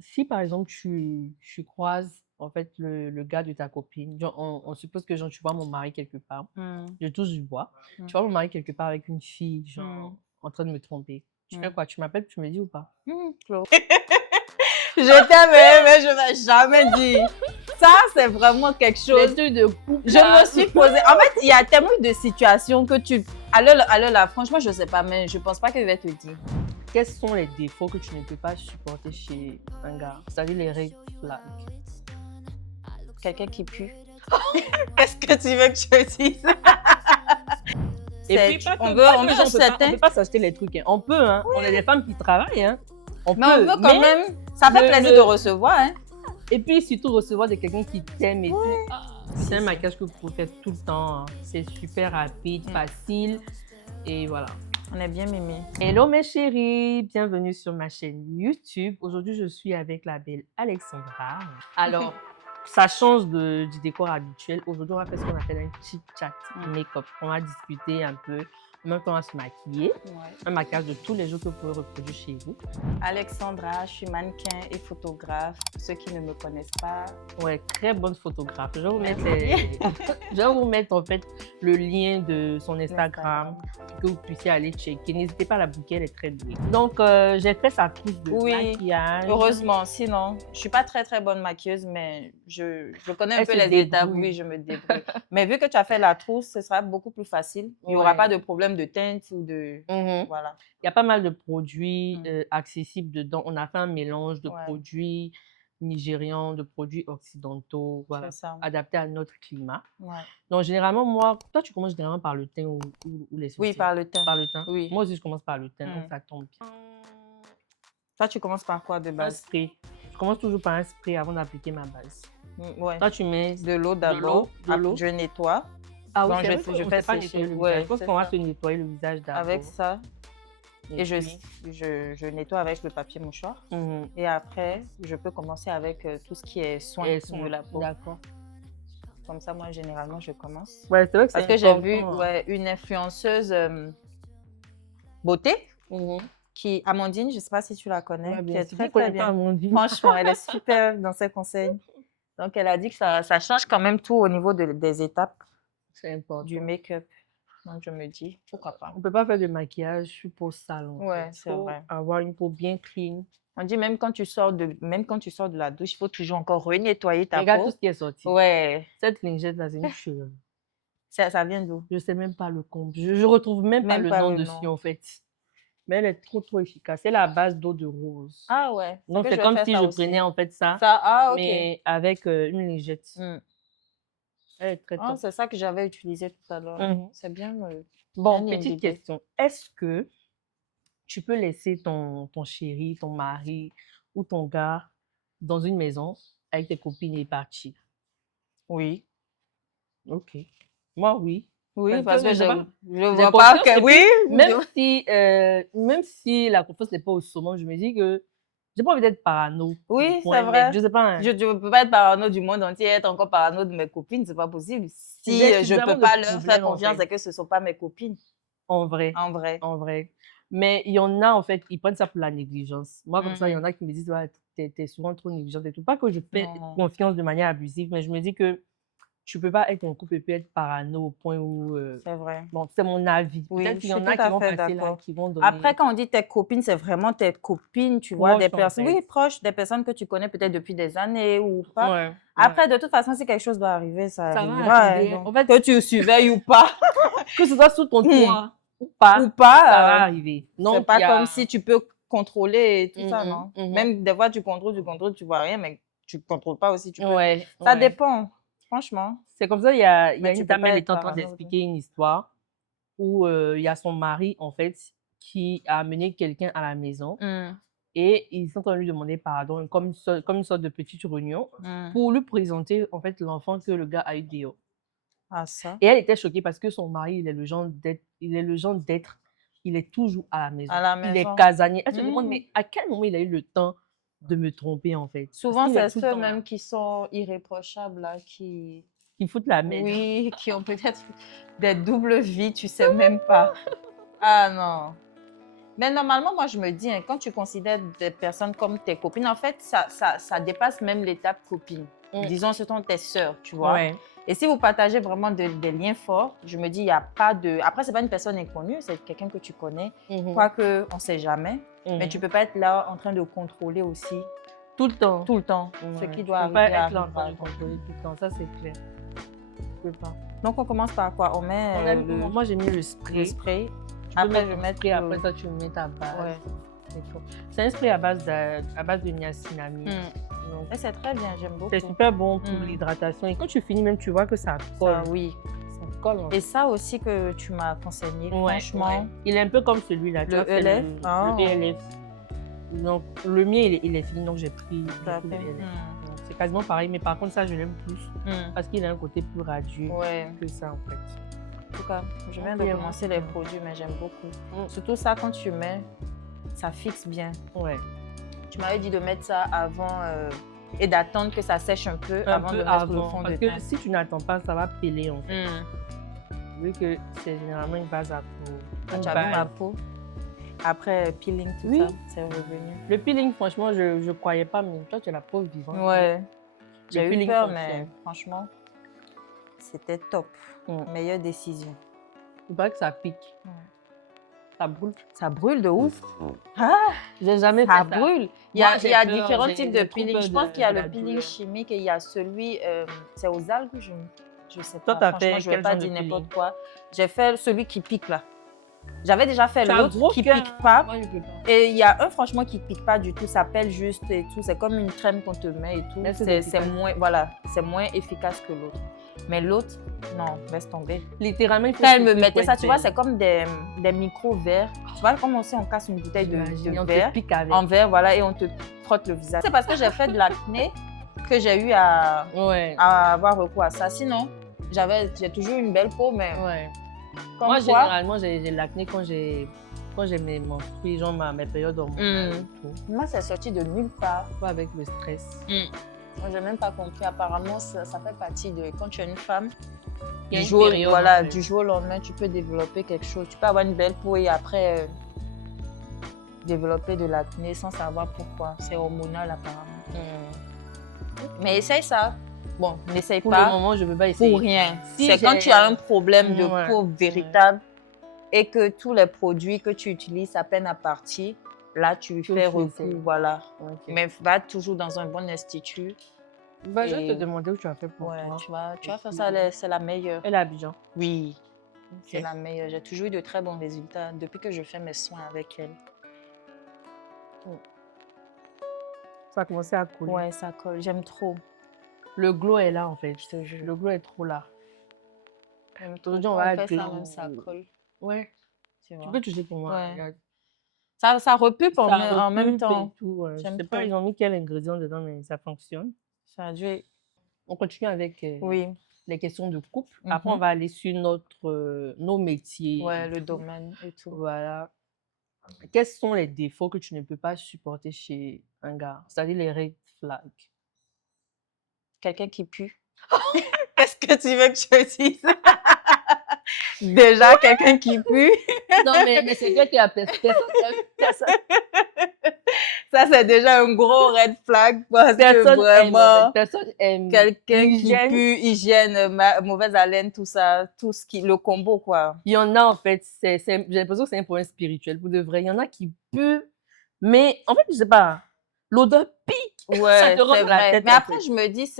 si par exemple tu croises en fait le gars de ta copine, genre, on suppose que genre, tu vois mon mari quelque part, Mmh. je touche du bois, Mmh. tu vois mon mari quelque part avec une fille, Mmh. genre en train de me tromper. Tu fais Mmh. quoi? Tu m'appelles, tu me dis ou pas? Flo. Je t'aimais, mais je ne vais jamais dire. Ça, c'est vraiment quelque Les chose. trucs de couple Je là. me suis posé. En fait, il y a tellement de situations que tu. Alors là, franchement, je ne sais pas, mais je ne pense pas que je vais te dire. Quels sont les défauts que tu ne peux pas supporter chez un gars? C'est-à-dire les red flags. Quelqu'un qui pue. Qu'est-ce que tu veux que je dise? Et puis, pas On que, veut, pas on que veut genre, juste on certains. peut pas s'acheter les trucs, hein. On peut, hein. On est des femmes qui travaillent, hein. On Mais on peut, veut quand même. Ça fait plaisir de recevoir, hein. Et puis surtout recevoir de quelqu'un qui t'aime et tout. Ah, c'est un ça. maquillage que vous pouvez faire tout le temps, hein. C'est super rapide, facile et voilà. On est bien mimi. Hello mes chéris, bienvenue sur ma chaîne YouTube. Aujourd'hui, je suis avec la belle Alexandra. Alors, ça change du décor habituel. Aujourd'hui, on va faire ce qu'on appelle un chit chat make-up. On va discuter un peu, en même temps on va se maquiller. Un maquillage de tous les jours que vous pouvez reproduire chez vous. Alexandra, je suis mannequin et photographe. Pour ceux qui ne me connaissent pas. Ouais, très bonne photographe. Je vais vous mettre, je vais vous mettre en fait le lien de son Instagram pour que vous puissiez aller checker. N'hésitez pas à la booker, elle est très douée. Donc, j'ai fait sa prise de maquillage. Heureusement, sinon, je suis pas très bonne maquilleuse, mais je connais un peu les étapes. Oui, je me débrouille. Mais vu que tu as fait la trousse, ce sera beaucoup plus facile. Il n'y aura pas de problème de teinte ou de... Voilà. Il y a pas mal de produits accessibles dedans. On a fait un mélange de produits nigérians, de produits occidentaux, voilà, adaptés à notre climat. Donc, généralement, moi, toi, tu commences généralement par le teint ou les sourcils? Oui, par le teint. Par le teint? Oui. Moi aussi, je commence par le teint, donc ça tombe bien. Toi, tu commences par quoi de Un base? spray. Je commence toujours par un spray avant d'appliquer ma base. Ouais. Toi, tu mets de l'eau d'abord. De l'eau. Je nettoie. Ah oui, Donc, je fais pas nettoyer le visage. Je pense qu'on va se nettoyer le visage d'abord. Avec ça. Et puis... je nettoie avec le papier mouchoir. Et après, je peux commencer avec tout ce qui est soin de la peau. D'accord. Comme ça, moi, généralement, je commence. Ouais, c'est vrai que parce que j'ai vu une influenceuse beauté qui, Amandine, je ne sais pas si tu la connais, qui est très bien. Franchement, elle est super dans ses conseils. Donc, elle a dit que ça change quand même tout au niveau des étapes du make-up. Donc, je me dis, pourquoi pas. On ne peut pas faire de maquillage pour salon. Ouais, c'est vrai. Avoir une peau bien clean. On dit même quand tu sors de la douche, il faut toujours encore renettoyer ta peau. Regarde tout ce qui est sorti. Ouais. Cette lingette-là, c'est une cheveux. Ça vient d'où? Je ne sais même pas le compte. Je retrouve même pas le nom dessus, en fait. Mais elle est trop efficace. C'est la base d'eau de rose. Ah ouais. Donc, c'est comme si je prenais en fait ça, ok. mais avec une lingette. Elle est très top. C'est ça que j'avais utilisé tout à l'heure. C'est bien. Bon, petite question. Est-ce que tu peux laisser ton chéri, ton mari ou ton gars dans une maison avec tes copines et partir? Oui. Ok. Moi, oui. Oui, parce que je vois vois pas que... Oui. Même si la confiance n'est pas au sommet, je me dis que j'ai pas envie d'être parano. Oui, c'est vrai. Je sais pas. Hein. Je ne peux pas être parano du monde entier, être encore parano de mes copines, c'est pas possible. Si je ne peux pas leur faire confiance et que ce ne sont pas mes copines. En vrai. Mais il y en a, en fait, ils prennent ça pour la négligence. Moi, comme ça, il y en a qui me disent, ouais, t'es souvent trop négligente et tout. Pas que je fais confiance de manière abusive, mais je me dis que tu peux pas être en couple et puis être parano au point où... C'est vrai. Bon, c'est mon avis. Oui, peut-être qu'il y en a qui vont passer là, qui vont donner... Après, quand on dit tes copines, c'est vraiment tes copines, tu vois, des personnes... Oui, proches, des personnes que tu connais peut-être depuis des années ou pas. Ouais, après, de toute façon, si quelque chose doit arriver, ça arrivera. Arriver. En fait, que tu surveilles ou pas. Que ce soit sous ton toit ou pas, ça va arriver. C'est pas comme si tu peux contrôler et tout ça, non? Même des fois, tu contrôles, tu vois rien, mais tu contrôles pas aussi. Tu peux... Ça dépend. Franchement. C'est comme ça, il y a une dame, elle est en train d'expliquer une histoire où il y a son mari, en fait, qui a amené quelqu'un à la maison et ils sont en train de lui demander pardon, comme une sorte de petite réunion pour lui présenter, en fait, l'enfant que le gars a eu dehors. Ah, ça. Et elle était choquée parce que son mari, il est le genre d'être, il est toujours à la maison. Il est casanier. Elle se demande, mais à quel moment il a eu le temps de me tromper, en fait? Souvent, c'est ceux même qui sont irréprochables, là, qui foutent la merde. Oui, qui ont peut-être des doubles vies, tu sais même pas. Ah non. Mais normalement, moi, je me dis, hein, quand tu considères des personnes comme tes copines, en fait, ça dépasse même l'étape copine. Disons, ce sont tes sœurs, tu vois. Ouais. Et si vous partagez vraiment des liens forts, je me dis, il n'y a pas de... Après, ce n'est pas une personne inconnue, c'est quelqu'un que tu connais. Quoique, on ne sait jamais. Mais tu ne peux pas être là en train de contrôler aussi. Tout le temps. Tout le temps. Ouais. Ce qui doit arriver. Tu peux pas à être là en train de contrôler tout le temps, ça c'est clair. Je peux pas. Donc, on commence par quoi? On met moi, j'ai mis le spray. Le spray. Après, je mets spray. Après ça, tu mets ta base. Ouais. C'est un spray à base de niacinamide. Et c'est très bien, j'aime beaucoup. C'est super bon pour l'hydratation. Et quand tu finis, même tu vois que ça colle. Ça, oui. Ça colle. Et ça aussi que tu m'as conseillé, franchement. Ouais. Il est un peu comme celui-là. Le ELF. Le ELF. Donc, le mien, il est fini, donc j'ai pris le ELF. C'est quasiment pareil, mais par contre, ça, je l'aime plus. Parce qu'il a un côté plus radieux que ça, en fait. En tout cas, je viens de commencer les produits, mais j'aime beaucoup. Surtout ça, quand tu mets, ça fixe bien. Ouais. Tu m'avais dit de mettre ça avant et d'attendre que ça sèche un peu avant de mettre le fond de teint. Parce que si tu n'attends pas, ça va peler, en fait. Vu que c'est généralement une base à peau. Tu as vu ma peau? Après peeling, tout ça, c'est revenu. Le peeling, franchement, je ne croyais pas, mais toi, tu es la peau vivante. Ouais. J'ai eu peur, mais franchement, c'était top. Meilleure décision. Il paraît que ça pique. Ça brûle. Ça brûle de ouf. J'ai jamais fait ça. Ça brûle. Il y a différents types de peeling. Je pense qu'il y a le peeling chimique et il y a celui, c'est aux algues, je sais pas. Toi, t'as fait je ne vais pas dire n'importe quoi. J'ai fait celui qui pique là. J'avais déjà fait l'autre qui ne pique pas. Moi, je peux pas. Et il y a un franchement qui ne pique pas du tout. Ça pèle juste et tout. C'est comme une crème qu'on te met et tout. C'est moins efficace que l'autre. Mais l'autre, non, laisse tomber. Littéralement, quand elle me mettait ça, tu vois, c'est comme des micro-verres. Tu vois, comme on casse une bouteille de verre en verre, voilà, et on te frotte le visage. C'est parce que j'ai fait de l'acné que j'ai eu à avoir recours à ça. Sinon, j'ai toujours une belle peau, mais... Moi, généralement, j'ai l'acné quand j'ai mes menstrues, genre mes périodes hormonales. Moi, c'est sorti de nulle part. Pas avec le stress. Moi, je n'ai même pas compris. Apparemment, ça fait partie de... Quand tu es une femme, du jour au lendemain, tu peux développer quelque chose. Tu peux avoir une belle peau et après développer de l'acné sans savoir pourquoi. C'est hormonal, apparemment. Mais essaye ça. Bon, n'essaye pas. Pour le moment, je ne veux pas essayer. Pour rien. C'est quand tu as un problème de peau véritable et que tous les produits que tu utilises à peine à partir, là, tu fais recours, voilà. Mais va toujours dans un bon institut. Je vais te demander où tu as fait pour toi. Tu vas faire ça, c'est la meilleure. Elle est à Abidjan? Oui, c'est la meilleure. J'ai toujours eu de très bons résultats depuis que je fais mes soins avec elle. Ça a commencé à couler. Ouais, ça colle. J'aime trop. Le glow est là, en fait, je te jure. Le glow est trop là. Aujourd'hui, on va être glow. Ça colle. Ouais. Tu peux toucher pour moi. Ouais. Ça repupe en même temps. Je sais pas, ils ont mis quel ingrédient dedans, mais ça fonctionne. Ça a dû... On continue avec les questions de couple. Après, on va aller sur nos métiers. Ouais, le domaine et tout. Voilà. Quels sont les défauts que tu ne peux pas supporter chez un gars? C'est-à-dire les red flags. Quelqu'un qui pue. Qu'est-ce que tu veux que je dise? Déjà, quelqu'un qui pue. Non, mais c'est toi qui as personne. Ça, c'est déjà un gros red flag parce que vraiment, personne aime quelqu'un qui pue, hygiène, mauvaise haleine, tout ça, le combo, quoi. Il y en a, en fait, j'ai l'impression que c'est un problème spirituel. Pour de vrai, il y en a qui puent, mais en fait, je sais pas, l'odeur pique. Ouais, ça te rend la tête. Mais après, je me dis,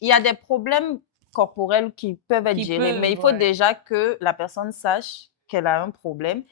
il y a des problèmes corporels qui peuvent être gérés, mais il faut déjà que la personne sache qu'elle a un problème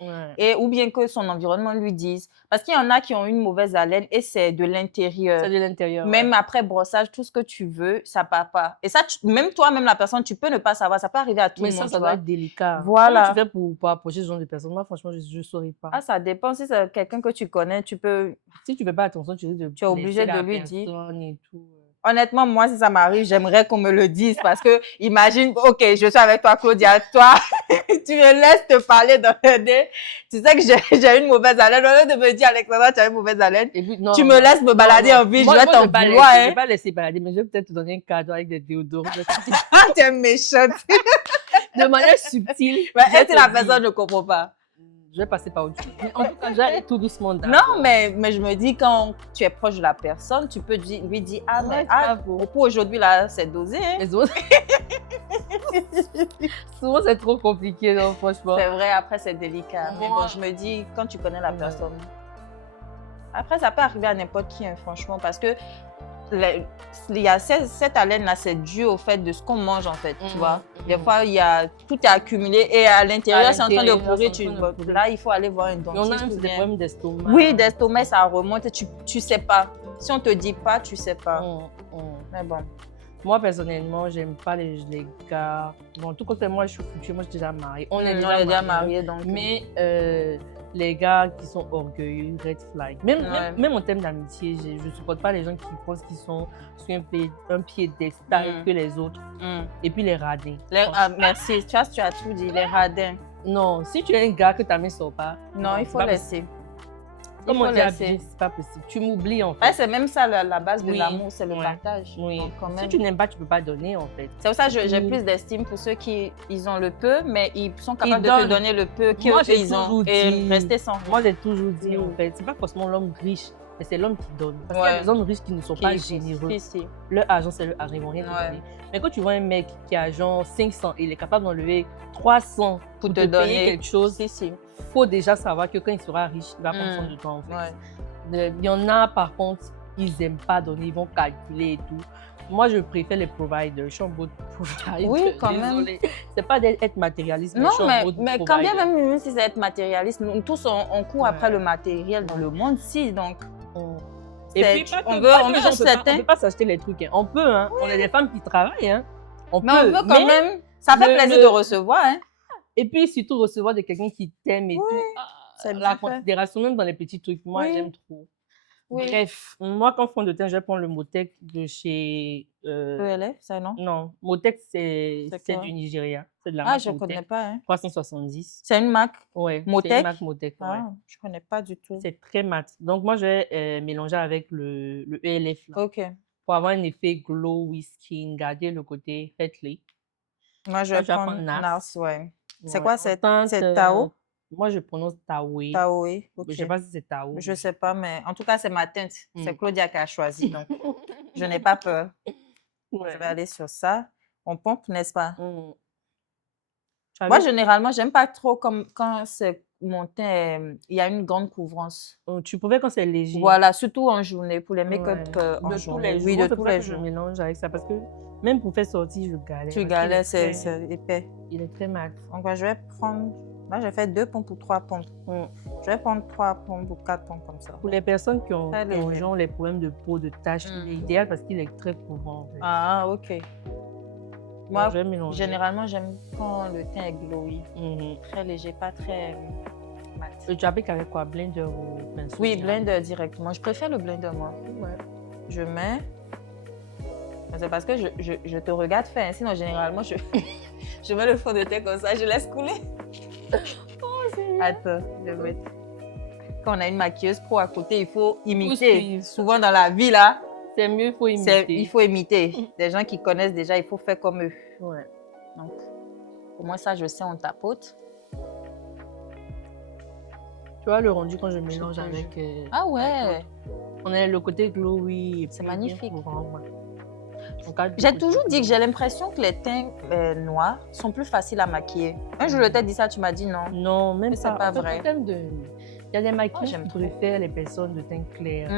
ou bien que son environnement lui dise. Parce qu'il y en a qui ont une mauvaise haleine et c'est de l'intérieur. C'est de l'intérieur. Même après brossage, tout ce que tu veux, ça part pas. Et ça, même toi, même la personne, tu peux ne pas savoir. Ça peut arriver à tout le monde. Mais ça doit être délicat. Voilà. Comment tu fais pour approcher ce genre de personnes? Moi, franchement, je ne saurais pas. Ah, ça dépend. Si c'est quelqu'un que tu connais, tu peux... Si tu ne fais pas attention, tu es obligé de lui dire. Et tout. Honnêtement, moi, si ça m'arrive, j'aimerais qu'on me le dise parce que, imagine, ok, je suis avec toi, Claudia, toi, tu me laisses te parler dans le nez. Tu sais que j'ai une mauvaise haleine. Au lieu de me dire, Alexandra, tu as une mauvaise haleine, tu me laisses me balader en ville, je vais t'en vouloir. Je ne vais pas laisser balader, mais je vais peut-être te donner un cadeau avec des déodorants. Ah, tu es méchante. De manière subtile. Mais est-ce que la personne ne comprend pas? Je vais passer par autre chose. Mais en tout cas, j'allais tout doucement d'abord. Non, mais je me dis, quand tu es proche de la personne, tu peux lui dire, ah, mais pour aujourd'hui, là, c'est dosé. Hein. Les autres. Souvent, c'est trop compliqué, non, franchement. C'est vrai, après, c'est délicat. Mais bon, je me dis, quand tu connais la personne. Après, ça peut arriver à n'importe qui, hein, franchement, parce que il y a cette haleine-là, c'est dû au fait de ce qu'on mange, en fait, tu vois. Des fois, tout est accumulé et à l'intérieur, c'est en train de pourrir. Là, il faut aller voir un dentiste. On a des problèmes d'estomac. Oui, d'estomac, ça remonte. Tu sais pas. Si on te dit pas, tu sais pas. Mais bon. Moi, personnellement, j'aime pas les gars. Bon, tout côté, moi, je suis future, moi, je suis déjà mariée. On est déjà mariés, donc. Mais les gars qui sont orgueilleux, red flag. Même en termes d'amitié, je ne supporte pas les gens qui pensent qu'ils sont sur un piédestal que les autres. Et puis les radins. Merci, tu as tout dit, les radins. Non, si tu es un gars que ta main ne sort pas. Non, il faut laisser. Comme on dit, c'est pas possible. Tu m'oublies en fait. Ouais, c'est même ça la base de l'amour, c'est le partage. Oui. Donc, quand même... Si tu n'aimes pas, tu ne peux pas donner en fait. C'est pour ça que j'ai plus d'estime pour ceux qui ont le peu, mais ils sont capables de te donner le peu qu'ils ont et rester sans. Moi, j'ai toujours dit en fait, c'est pas forcément l'homme riche, mais c'est l'homme qui donne. Parce qu'il y a des hommes riches qui ne sont pas généreux. Leur argent, c'est leur argent, ils vont rien te donner. Mais quand tu vois un mec qui a genre 500 et il est capable d'enlever 300 pour te donner quelque chose, il faut déjà savoir que quand il sera riche, il va prendre soin de toi en fait. Il y en a par contre, ils n'aiment pas donner, ils vont calculer et tout. Moi, je préfère les providers. Je suis en mode provider. Oui, quand même. C'est pas d'être matérialiste, non, mais quand bien même si c'est être matérialiste, nous tous on court après le matériel dans le monde, si donc. Et puis, on peut pas s'acheter les trucs. Hein. On peut, hein. On est des femmes qui travaillent. Hein. On peut quand même. Ça fait plaisir de recevoir. Hein. Et puis surtout recevoir de quelqu'un qui t'aime et tout. C'est la considération même dans les petits trucs. Moi, j'aime trop. Bref, moi, quand fond de teint, je vais prendre le Motec de chez... ELF, ça, non? Non, Motec, c'est du Nigeria. C'est de la marque je ne connais pas. Hein. 370. C'est une marque? Oui, Motec? c'est une marque Motec. Je ne connais pas du tout. C'est très mat. Donc, moi, je vais mélanger avec le ELF. Là, OK. Pour avoir un effet glow skin, garder le côté Fetley. Moi, je vais prendre Nars, ouais. C'est quoi? C'est Tao? Moi, je prononce Taoé. Taoé, ok. Je ne sais pas si c'est Tao. Je ne sais pas, mais en tout cas, c'est ma teinte. C'est Claudia qui a choisi, donc je n'ai pas peur. Je vais aller sur ça. On pompe, n'est-ce pas? Moi, généralement, je n'aime pas trop quand mon teint, il y a une grande couvrance. Tu pouvais quand c'est léger. Voilà, surtout en journée, pour les make-up en journée. Oui, de tous les jours. Je mélange avec ça parce que même pour faire sortir, je galère. Tu galères, c'est épais. Il est très mat. Donc, je vais prendre... Là, j'ai fait 2 pompes ou 3 pompes. Je vais prendre 3 pompes ou 4 pompes comme ça. Pour les personnes qui ont les problèmes de peau, de taches, il est idéal parce qu'il est très couvrant. En fait. Ah, ok. Moi, généralement, j'aime quand le teint est glowy. Très léger, pas très mat. Et tu appliques avec quoi? Blender ou pinceau? Oui, blender directement. Je préfère le blender, moi. Je mets... C'est parce que je te regarde faire. Sinon, généralement, je mets le fond de teint comme ça, je laisse couler. Attends, je vais mettre. Quand on a une maquilleuse pro à côté, il faut imiter. Souvent dans la vie, là, c'est mieux, il faut imiter. Il faut imiter. Des gens qui connaissent déjà, il faut faire comme eux. Donc, au moins ça, je sais, on tapote. Tu vois le rendu quand je mélange avec... ah ouais. On a le côté glowy. C'est magnifique. J'ai toujours dit que j'ai l'impression que les teints noirs sont plus faciles à maquiller. Un jour, je t'ai dit ça, tu m'as dit non. Non, même c'est pas vrai. Il y a des maquillages qui préfèrent les personnes de teint clair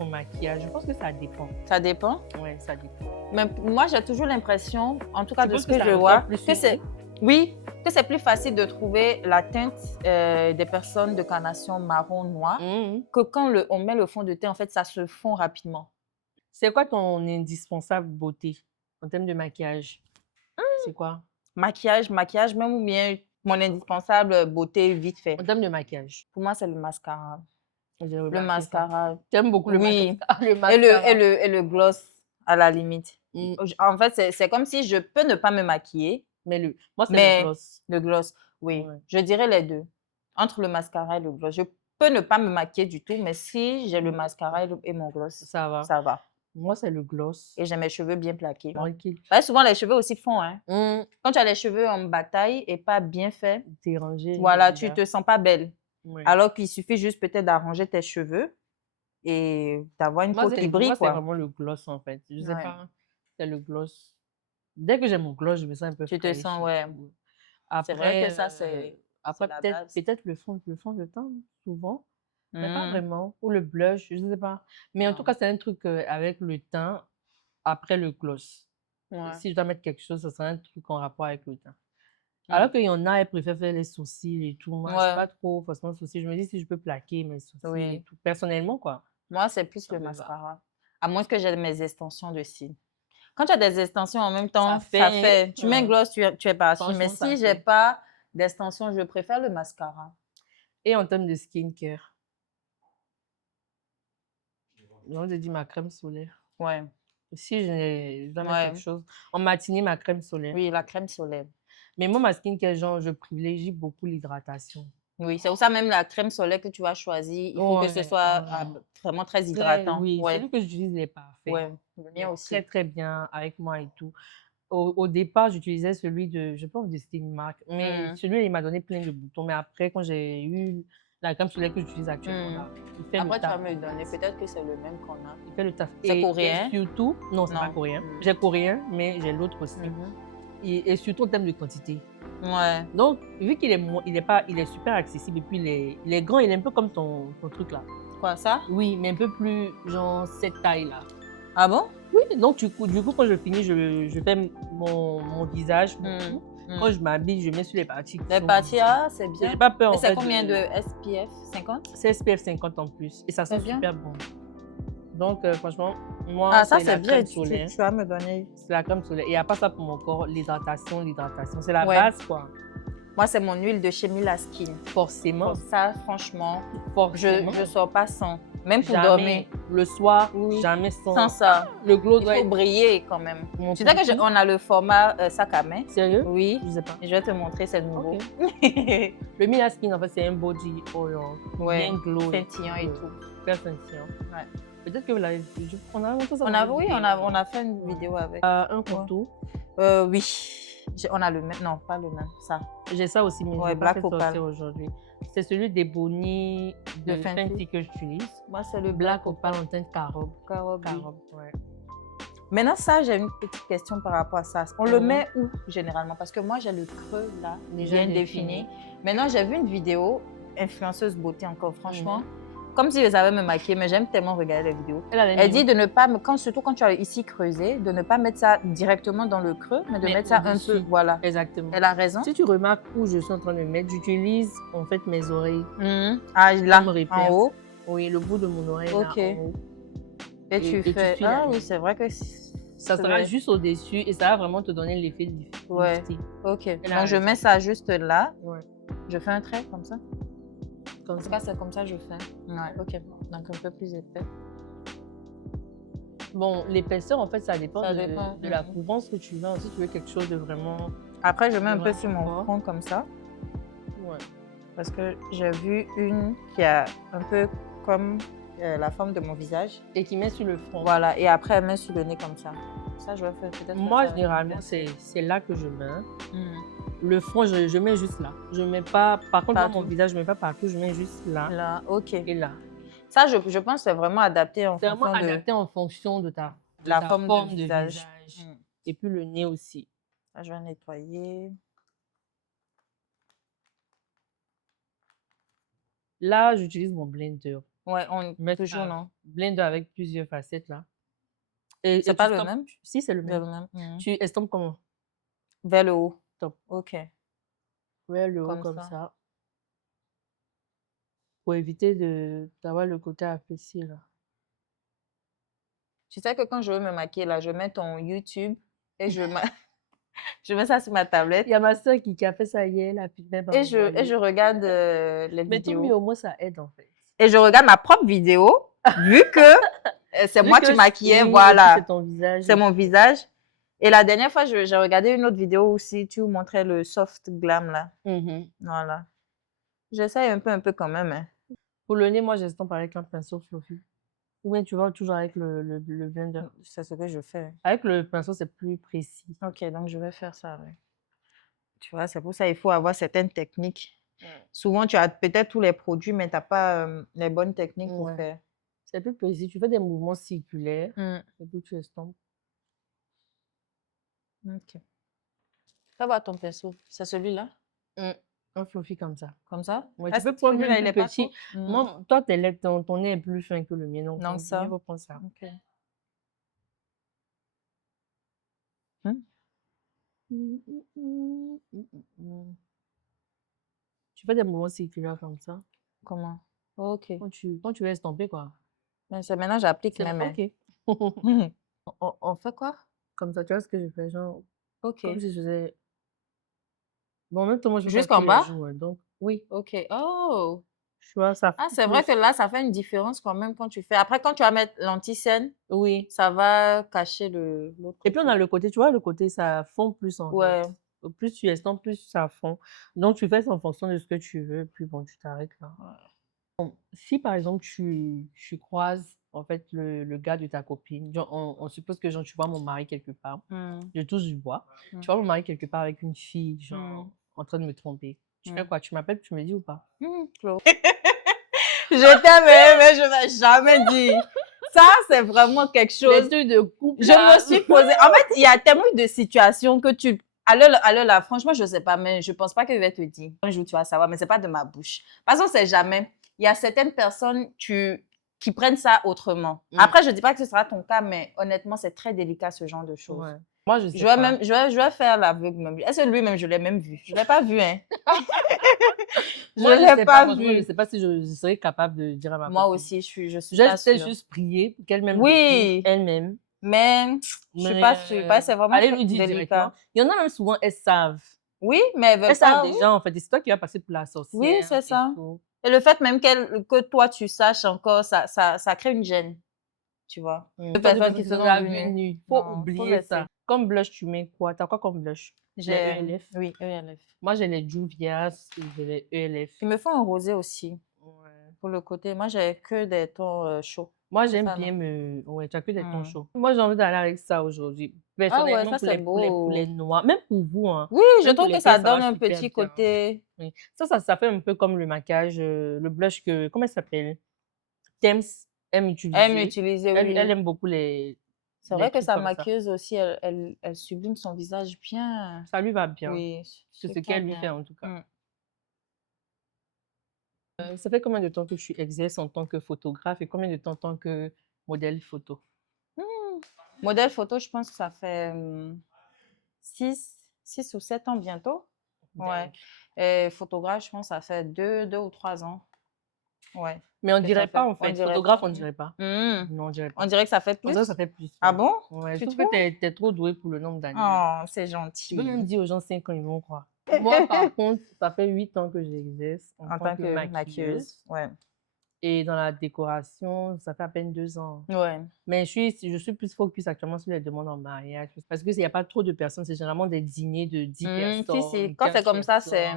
au maquillage. Je pense que ça dépend. Ça dépend? Oui, ça dépend. Mais moi, j'ai toujours l'impression, en tout cas de ce que je vois, que c'est... Oui, que c'est plus facile de trouver la teinte des personnes de carnation marron noir que quand on met le fond de teint, en fait, ça se fond rapidement. C'est quoi ton indispensable beauté en termes de maquillage? C'est quoi? Maquillage, même ou bien mon indispensable beauté vite fait. En termes de maquillage? Pour moi, c'est le mascara. Le mascara. J'aime beaucoup le mascara. Et le gloss à la limite. En fait, c'est comme si je peux ne pas me maquiller. Mais moi, c'est le gloss. Le gloss, oui. Ouais. Je dirais les deux. Entre le mascara et le gloss. Je peux ne pas me maquiller du tout, mais si j'ai le mascara et mon gloss, ça va. Moi, c'est le gloss. Et j'ai mes cheveux bien plaqués. Tranquille. Souvent, les cheveux aussi font. Hein. Quand tu as les cheveux en bataille et pas bien faits, dérangé. Voilà, tu te sens pas belle. Ouais. Alors qu'il suffit juste peut-être d'arranger tes cheveux et d'avoir une peau qui brille. Moi, c'est vraiment le gloss, en fait. Je sais pas, c'est le gloss. Dès que j'ai mon gloss, je me sens un peu Tu te sens, ouais. Après, c'est vrai que ça, c'est peut-être le fond de teint, souvent. Mais pas vraiment. Ou le blush, je ne sais pas. Mais en tout cas, c'est un truc avec le teint après le gloss. Ouais. Si je dois mettre quelque chose, ça serait un truc en rapport avec le teint. Alors qu'il y en a, elles préfèrent faire les sourcils et tout. Moi, je suis pas trop forcément sourcils. Je me dis si je peux plaquer mes sourcils et tout. Personnellement, quoi. Moi, c'est plus le mascara. À moins que j'ai mes extensions de cils. Quand tu as des extensions en même temps, ça fait. Tu mets un gloss, tu es parti. Mais si j'ai pas d'extension, je préfère le mascara. Et en termes de skincare? On te dit ma crème solaire. Ouais. Si je dois mettre quelque chose. En matinée, ma crème solaire. Oui, la crème solaire. Mais moi, ma skincare, genre, je privilégie beaucoup l'hydratation. Oui, c'est pour ça même la crème solaire que tu vas choisir, il faut que ce soit vraiment très hydratant. Oui, celui que j'utilise n'est parfait. Ouais, le mien aussi. Très, très bien avec moi et tout. Au départ, j'utilisais celui de, je pense que c'était une marque, mais celui-là, il m'a donné plein de boutons. Mais après, quand j'ai eu la crème solaire que j'utilise actuellement, là, il fait après, le taf. tu vas me donner, peut-être que c'est le même qu'on a. Il fait le taf. C'est coréen? Et surtout, non, c'est pas coréen. J'ai coréen, mais j'ai l'autre aussi. Et surtout en termes de quantité. Ouais. Donc, vu qu'il est super accessible et puis il est grand, il est un peu comme ton truc là. Quoi, ça? Oui, mais un peu plus, genre, cette taille-là. Ah bon? Oui, donc du coup, quand je finis, je fais mon visage, Quand je m'habille, je mets sur les parties. Les parties, c'est bien. J'ai pas peur, en fait. C'est combien de SPF? 50? C'est SPF 50 en plus. Et ça sent super bon. Donc, franchement, moi, ça, c'est bien. Tu vas me donner. C'est la crème solaire. Et à part ça, pour mon corps, l'hydratation. C'est la base, quoi. Moi, c'est mon huile de chez Mila Skin. Forcément. Ça, franchement, je sors pas sans. Même pour jamais dormir. Le soir, jamais sans. Sans ça. Le glow doit briller quand même. Tu sais qu'on a le format sac à main. Sérieux? Oui. Je sais pas. Je vais te montrer, c'est nouveau. Okay. Le Mila Skin, en fait, c'est un body oil. Bien glow. Scintillant et tout. Super scintillant. Ouais. Peut-être que vous l'avez vu. On a fait une vidéo avec. Un contour. Oui. On a le même. Non, pas le même. Ça. J'ai ça aussi, mais je vais Black pas sortir aujourd'hui. C'est celui des Bonnie de Fenty que j'utilise. Moi, c'est le Black Opal en teinte carobe. Carobe. Ouais. Maintenant, ça, j'ai une petite question par rapport à ça. On le met où, généralement? Parce que moi, j'ai le creux, là, bien défini. Maintenant, j'ai vu une vidéo, influenceuse beauté encore, franchement. Comme si je savais me maquiller, mais j'aime tellement regarder les vidéos. Elle dit de ne pas, surtout quand tu as ici creusé, de ne pas mettre ça directement dans le creux, mais de mettre ça un peu, voilà. Exactement. Elle a raison. Si tu remarques où je suis en train de mettre, j'utilise en fait mes oreilles. Ah, là, en haut? Oui, le bout de mon oreille, là, en haut. Et tu fais, oui, c'est vrai que ça sera juste au-dessus et ça va vraiment te donner l'effet du ouais, ok. Donc, je mets ça juste là. Ouais. Je fais un trait comme ça? En tout cas, c'est comme ça que je fais. Ouais, ok. Donc, un peu plus épais. Bon, l'épaisseur, en fait, ça dépend de la couvrance que tu veux. Si tu veux quelque chose de vraiment... Après, je mets un peu sur mon front comme ça. Ouais. Parce que j'ai vu une qui a un peu comme la forme de mon visage. Et qui met sur le front. Voilà. Et après, elle met sur le nez comme ça. Ça, je vais faire peut-être... Moi, généralement, c'est là que je mets. Le front, je mets juste là. Je mets pas... Par contre, mon visage, je ne mets pas partout. Je mets juste là. Là, ok. Et là. Ça, je pense que c'est vraiment adapté en fonction de la forme de visage. Et puis le nez aussi. Là, je vais nettoyer. Là, j'utilise mon blender. Ouais, toujours, non? Blender avec plusieurs facettes, là. C'est pas le même? Si, c'est le même. Tu estampes comment? Vers le haut. Top. Ok. Vers le haut, comme ça. Pour éviter d'avoir le côté affaissé, là. Tu sais que quand je veux me maquiller, là, je mets ton YouTube et je mets ça sur ma tablette. Il y a ma soeur qui a fait ça hier, la petite même. Et je regarde les vidéos. Mais au moins, ça aide, en fait. Et je regarde ma propre vidéo, vu que c'est moi qui maquillais, voilà. C'est ton visage. C'est mon visage. Et la dernière fois, j'ai regardé une autre vidéo aussi, tu montrais le soft glam, là. Voilà. J'essaye un peu quand même. Hein. Pour le nez, moi, j'estompe avec un pinceau fluffy. Ou bien tu vas toujours avec le blender. C'est ce que je fais. Avec le pinceau, c'est plus précis. Ok, donc je vais faire ça. Ouais. Tu vois, c'est pour ça qu'il faut avoir certaines techniques. Souvent, tu as peut-être tous les produits, mais tu n'as pas les bonnes techniques pour faire. C'est plus précis. Tu fais des mouvements circulaires et puis tu estampes. Ok. Fais voir ton pinceau. C'est celui-là? Un fluffy comme ça. Comme ça? Ouais, tu peux prendre le petit. Moi, toi, ton nez est plus fin que le mien. Donc, ça. Il faut prendre ça. Ok. Tu fais des mouvements circulaires comme ça. Comment? Ok. Quand tu veux estomper, quoi. Mais maintenant, j'applique même. Ok. On fait quoi? Comme ça, tu vois ce que je fais, genre. Ok. Comme si je faisais. Bon, en même temps, moi, je fais jusqu'en bas? Jours, donc, oui. Ok. Oh! Tu vois, ça Ah, c'est vrai que là, ça fait une différence quand même quand tu fais. Après, quand tu vas mettre l'anti-scène, oui, ça va cacher l'autre. Et puis, on a le côté, tu vois, le côté, ça fond plus en fait. Plus tu estampes, plus ça fond. Donc, tu fais ça en fonction de ce que tu veux, puis bon, tu t'arrêtes là. Bon, si, par exemple, tu croises, en fait, le gars de ta copine, genre, on suppose que, genre, tu vois mon mari quelque part, je touche du bois, tu vois mon mari quelque part avec une fille, genre, en train de me tromper. Tu fais quoi? Tu m'appelles, tu me dis ou pas? Je t'aime, mais je ne vais jamais dire. Ça, c'est vraiment quelque chose. Les trucs de couple. Je me suis posé. En fait, il y a tellement de situations que tu. Alors là, franchement, je ne sais pas, mais je ne pense pas que je vais te dire. Un jour, tu vas savoir, mais ce n'est pas de ma bouche. Parce qu'on ne sait jamais. Il y a certaines personnes qui prennent ça autrement. Après, je ne dis pas que ce sera ton cas, mais honnêtement, c'est très délicat ce genre de choses. Ouais. Moi, je sais pas. Je vais faire l'aveugle même. Est-ce que lui-même, je l'ai même vu? Je ne l'ai pas vu, hein. Moi, je ne l'ai pas vu. Je ne sais pas si je serais capable de dire à ma Moi copine. aussi, je suis pas sûre. Juste prier pour qu'elle-même elle-même. Mais je ne suis pas sûre. C'est vraiment allez lui dire directement. Il y en a même souvent, elles savent. Oui, mais elles savent déjà, en fait. C'est toi qui vas passer pour la sorcière. Oui, c'est ça. Et le fait même que toi, tu saches encore, ça crée une gêne. Tu vois. Deux personnes qui se sont venues. Il faut oublier ça. Comme blush, tu mets quoi? T'as quoi comme blush? J'ai ELF. Oui, ELF. Moi, j'ai les Juvias et j'ai les ELF. Il me faut un rosé aussi. Pour le côté. Moi, j'ai que des tons chauds. Moi, j'aime bien me. Ouais, tu as que des tons chauds. Moi, j'ai envie d'aller avec ça aujourd'hui. Personnellement, ça, c'est beau. Pour les noirs. Même pour vous. Hein. Oui, je trouve que ça donne un petit côté. Oui. Ça fait un peu comme le maquillage, le blush que. Comment elle s'appelle? Thames aime utiliser. Oui. Elle aime beaucoup les. C'est vrai que sa maquilleuse aussi, elle sublime son visage bien. Ça lui va bien. Oui. C'est ce qu'elle lui fait en tout cas. Ça fait combien de temps que tu exerces en tant que photographe et combien de temps en tant que modèle photo? Modèle photo, je pense que ça fait 6 ou 7 ans bientôt. Ouais. Et photographe, je pense que ça fait 2 ou 3 ans. Ouais. Mais on dirait pas en fait. Photographe, on dirait pas. Non, on dirait pas. On dirait que ça fait plus. Ça fait plus. Ah bon? Ouais, je trouve que tu es trop douée pour le nombre d'années. Oh, c'est gentil. Tu peux même dire aux gens 5 ans, ils vont croire. Moi, par contre, ça fait 8 ans que j'exerce en tant que maquilleuse. Ouais. Et dans la décoration, ça fait à peine 2 ans. Ouais. Mais je suis plus focus actuellement sur les demandes en mariage. Parce qu'il n'y a pas trop de personnes. C'est généralement des dîners de 10 personnes. Quand c'est comme ça, c'est.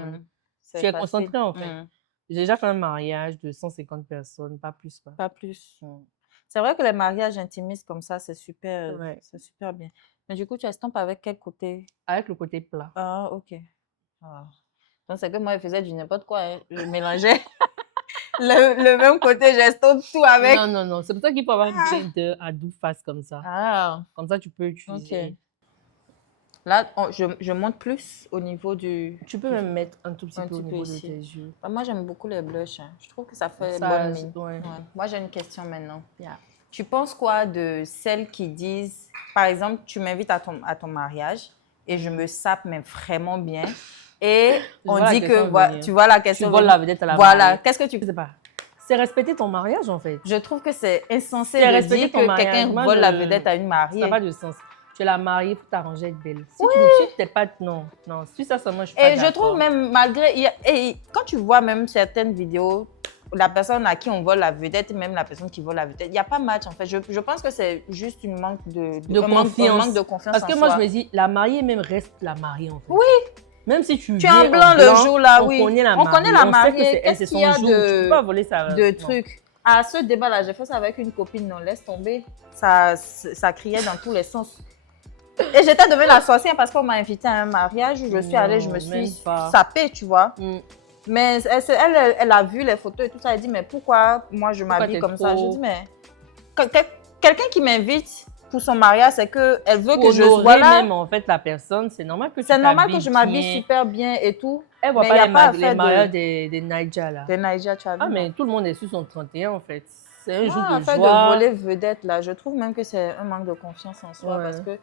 Tu es concentrée en fait. J'ai déjà fait un mariage de 150 personnes, pas plus. Pas plus. C'est vrai que les mariages intimistes comme ça, c'est super, c'est super bien. Mais du coup, tu estampes avec quel côté? Avec le côté plat. Ah, ok. Donc, c'est que moi, je faisais du n'importe quoi. Hein. Je mélangeais le même côté, j'estompe tout avec. Non. C'est pour ça qu'il faut avoir une blender à 12 faces comme ça. Comme ça, tu peux utiliser. Ok. Là, je monte plus au niveau du... Tu peux même mettre un tout petit peu au niveau de tes yeux. Moi, j'aime beaucoup les blushs. Hein. Je trouve que ça fait bonne mine. Ouais. Moi, j'ai une question maintenant. Tu penses quoi de celles qui disent, par exemple, tu m'invites à ton mariage et je me sape mais vraiment bien et on dit que, tu vois la question. Tu voles la vedette à la mariée. Voilà, qu'est-ce que tu... Je sais pas. C'est respecter ton mariage en fait. Je trouve que c'est insensé de dire que quelqu'un vole la vedette à une mariée. Ça n'a pas de sens. Tu es la mariée pour t'arranger être belle. Si tu n'es pas... Non. Si ça seulement, je suis pas d'accord. Et je trouve même, malgré... Et quand tu vois même certaines vidéos, la personne à qui on vole la vedette, même la personne qui vole la vedette, il n'y a pas match en fait. Je pense que c'est juste une manque de confiance. Manque de confiance parce que moi, je me dis, la mariée même reste la mariée en fait. Oui. Même si tu es en blanc le jour là, oui. On connaît la mariée. On connaît la mariée. C'est son jour. Tu peux pas voler ça. De trucs. À ce débat-là, j'ai fait ça avec une copine, non, laisse tomber. Ça criait dans tous les sens. Et j'étais devenue la sorcière parce qu'on m'a invitée à un mariage où je suis allée, je me suis sapée, tu vois. Mais elle a vu les photos et tout ça, elle dit, mais pourquoi moi je m'habille comme ça? Je dis, mais quelqu'un qui m'invite pour son mariage, c'est qu'elle veut que je sois là. Même en fait la personne, c'est normal que tu C'est normal que je m'habille super bien et tout. Elle voit pas les mariages des Naija là. Des Naija, tu as vu? Ah, mais tout le monde est sur son 31 en fait. C'est un jour de en fait, joie. de voler vedette là, je trouve même que c'est un manque de confiance en soi parce que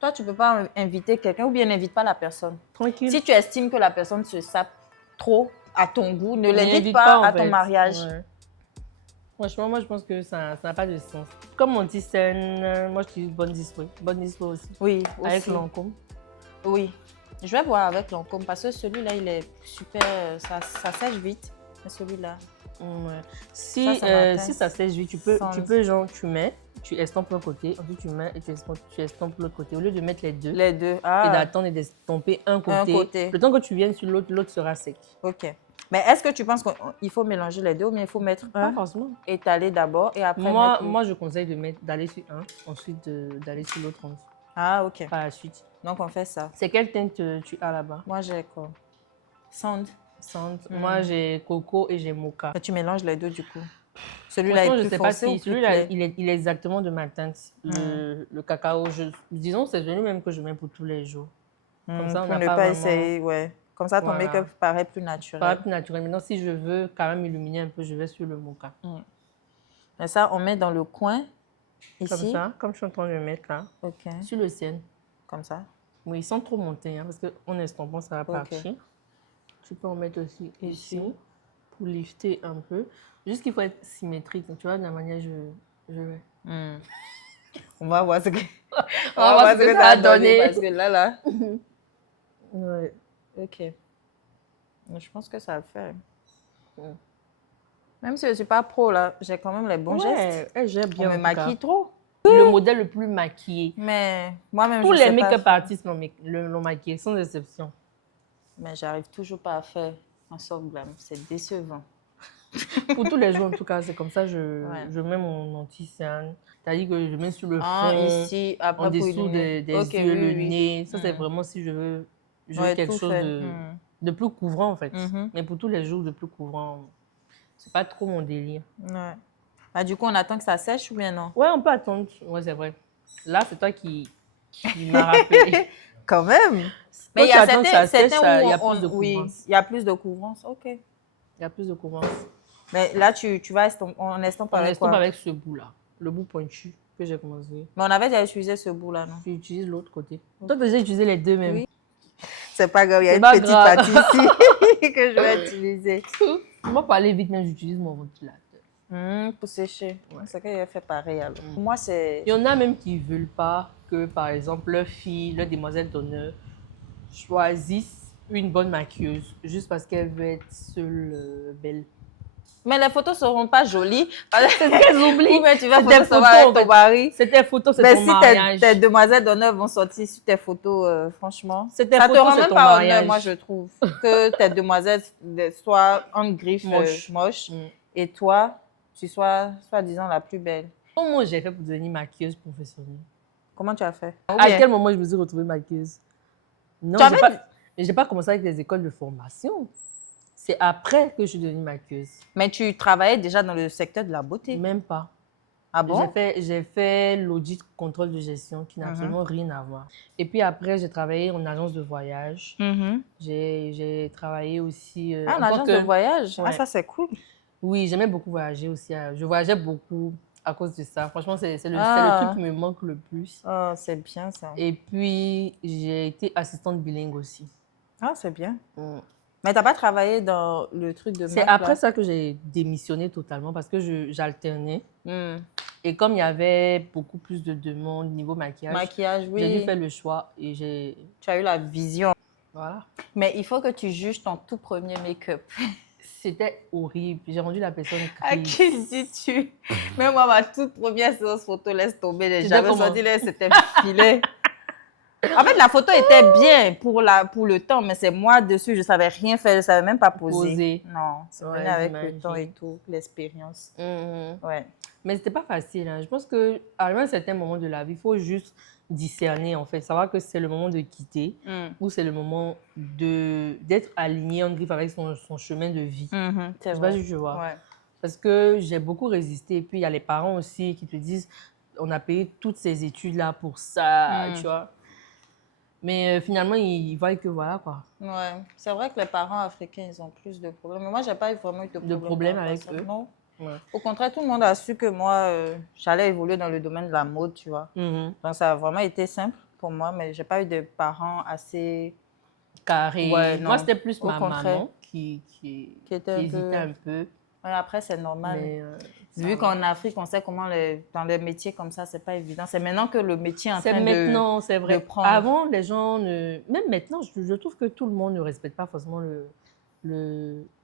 toi, tu peux pas inviter quelqu'un ou bien n'invite pas la personne. Tranquille. Si tu estimes que la personne se sape trop à ton goût, ne l'invite pas à ton mariage. Franchement, moi, je pense que ça n'a pas de sens. Comme on dit scène, moi, je dis bonne dispo. Bonne dispo aussi. Oui, avec aussi. Lancôme. Oui. Je vais voir avec Lancôme parce que celui-là, il est super, ça sèche vite. Mais celui-là. Ouais. Si ça sèche vite, tu peux genre, tu estampes un côté, ensuite tu mets et tu estampes l'autre côté. Au lieu de mettre les deux. Les deux. Et d'attendre et d'estomper un côté. Le temps que tu viennes sur l'autre, l'autre sera sec. Ok. Mais est-ce que tu penses qu'il faut mélanger les deux ou bien il faut mettre pas forcément. Étaler d'abord et après moi, je conseille d'aller sur un, ensuite d'aller sur l'autre. Ah, ok. Par la suite. Donc, on fait ça. C'est quelle teinte tu as là-bas? Moi, j'ai quoi? Sand. Moi, j'ai coco et j'ai mocha. Mais tu mélanges les deux du coup. Celui-là est plus je sais foncé pas si celui-là, il est exactement de ma teinte. Le cacao, disons, c'est celui même que je mets pour tous les jours. Comme ça, on n'a pas essayer, ouais. Comme ça, ton make-up paraît plus naturel. Paraît plus naturel. Maintenant, si je veux quand même illuminer un peu, je vais sur le mocha. Et ça, on met dans le coin, ici. Comme ça, comme je suis en train de le mettre là. Ok. Sur le ciel. Comme ça. Oui, sans trop monter, hein, parce qu'en estompant, ça va partir. Tu peux en mettre aussi ici pour lifter un peu. Juste qu'il faut être symétrique. Tu vois, de la manière je vais. On va voir ce que, on va voir ce que ça a donné. Parce que là. Ouais. Ok. Je pense que ça va le faire. Même si je ne suis pas pro, là, j'ai quand même les bons gestes. J'aime bien. On me maquille trop. Le modèle le plus maquillé. Mais moi-même, tous les make-up artistes l'ont maquillé, sans exception. Mais j'arrive toujours pas à faire un soft glam. C'est décevant. Pour tous les jours, en tout cas, c'est comme ça, je mets mon anti-cerne. C'est-à-dire que je mets sur le fond, ici, après en dessous des yeux, le nez. Ça, c'est vraiment si je veux quelque chose de plus couvrant, en fait. Mais pour tous les jours, de plus couvrant, c'est pas trop mon délire. Ouais. Bah, du coup, on attend que ça sèche ou bien non? Ouais, on peut attendre. Ouais, c'est vrai. Là, c'est toi qui m'as rappelé. Quand même. Mais il y a certains où il y a plus de couvrance. Oui, il y a plus de couvrance. Ok. Il y a plus de couvrance. Mais là, tu vas on estompe avec quoi? avec ce bout-là. Le bout pointu que j'ai commencé. Mais on avait déjà utilisé ce bout-là, non? Tu utilises l'autre côté. Toi, tu as déjà utilisé les deux même. Oui. C'est pas grave, il y a une petite partie ici que je vais utiliser. Moi, pour aller vite, même, j'utilise mon ventilateur. Pour sécher. Ouais. C'est qu'il a fait pareil alors. Moi, c'est... Il y en a même qui ne veulent pas que, par exemple, leur fille, leur demoiselle d'honneur choisisse une bonne maquilleuse juste parce qu'elle veut être seule belle. Mais les photos ne seront pas jolies. C'est ce qu'elles oublient. Mais tu vas avec ton mari. C'est tes photos, c'est ton mariage. Si tes demoiselles d'honneur vont sortir sur tes photos, franchement, ça te rend même pas honneur, moi, je trouve. Que tes demoiselles soient en griffe moche et toi, tu sois, soi-disant, la plus belle. Comment j'ai fait pour devenir maquilleuse professionnelle? Comment tu as fait? À quel moment je me suis retrouvée maquilleuse? Non, je n'ai pas commencé avec les écoles de formation. C'est après que je suis devenue maquilleuse. Mais tu travaillais déjà dans le secteur de la beauté? Même pas. Ah bon? J'ai fait l'audit contrôle de gestion qui n'a absolument rien à voir. Et puis après, j'ai travaillé en agence de voyage. J'ai travaillé aussi... en agence de voyage? Ouais. Ah, ça, c'est cool. Oui, j'aimais beaucoup voyager aussi. Je voyageais beaucoup à cause de ça. Franchement, c'est le truc qui me manque le plus. Oh, c'est bien ça. Et puis, j'ai été assistante bilingue aussi. Ah, c'est bien. Mais tu n'as pas travaillé dans le truc de... C'est après ça que j'ai démissionné totalement parce que j'alternais. Et comme il y avait beaucoup plus de demandes niveau maquillage, j'ai dû faire le choix et tu as eu la vision. Voilà. Mais il faut que tu juges ton tout premier make-up. C'était horrible. J'ai rendu la personne triste. À qui dis-tu? Même moi, ma toute première séance photo, laisse tomber. J'avais sorti là, c'était filé. En fait, la photo était bien pour le temps, mais c'est moi dessus, je savais rien faire, je savais même pas poser. Non, c'est venu avec le temps et tout, l'expérience. Ouais. Mais c'était pas facile. Hein. Je pense qu'à un certain moment de la vie, il faut juste discerner, en fait. Savoir que c'est le moment de quitter ou c'est le moment d'être aligné en griffe avec son chemin de vie. Je sais pas si je vois. Ouais. Parce que j'ai beaucoup résisté. Et puis, il y a les parents aussi qui te disent, on a payé toutes ces études-là pour ça, tu vois. Mais finalement, ils voient que voilà, quoi. Ouais, c'est vrai que les parents africains, ils ont plus de problèmes. Mais moi, j'ai pas vraiment eu de problème avec eux. Non. Ouais. Au contraire, tout le monde a su que moi, j'allais évoluer dans le domaine de la mode, tu vois. Donc, ça a vraiment été simple pour moi, mais j'ai pas eu de parents assez carrés. Ouais, moi, c'était plus ma maman qui hésitait un peu. Ouais, après, c'est normal. Mais, vu qu'en Afrique, on sait comment dans les métiers comme ça, c'est pas évident. C'est maintenant que le métier est en train maintenant, c'est vrai. de prendre. Avant, les gens Même maintenant, je trouve que tout le monde ne respecte pas forcément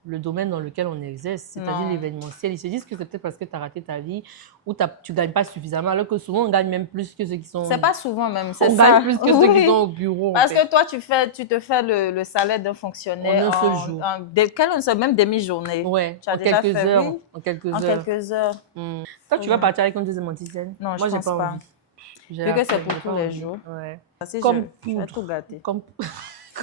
le domaine dans lequel on exerce, c'est-à-dire l'événementiel. Ils se disent que c'est peut-être parce que tu as raté ta vie ou tu ne gagnes pas suffisamment, alors que souvent, on gagne même plus que ceux qui sont... C'est pas souvent même, c'est ça. On gagne plus que ceux qui sont au bureau. Parce que toi, tu te fais le salaire d'un fonctionnaire en un seul jour. Même demi-journée. Ouais, en quelques heures. En quelques heures. Toi, tu vas partir avec une deuxième anticienne? Non, moi, je pense pas. Vu que c'est pour tous les jours. Ouais. Comme je vais tout gâter.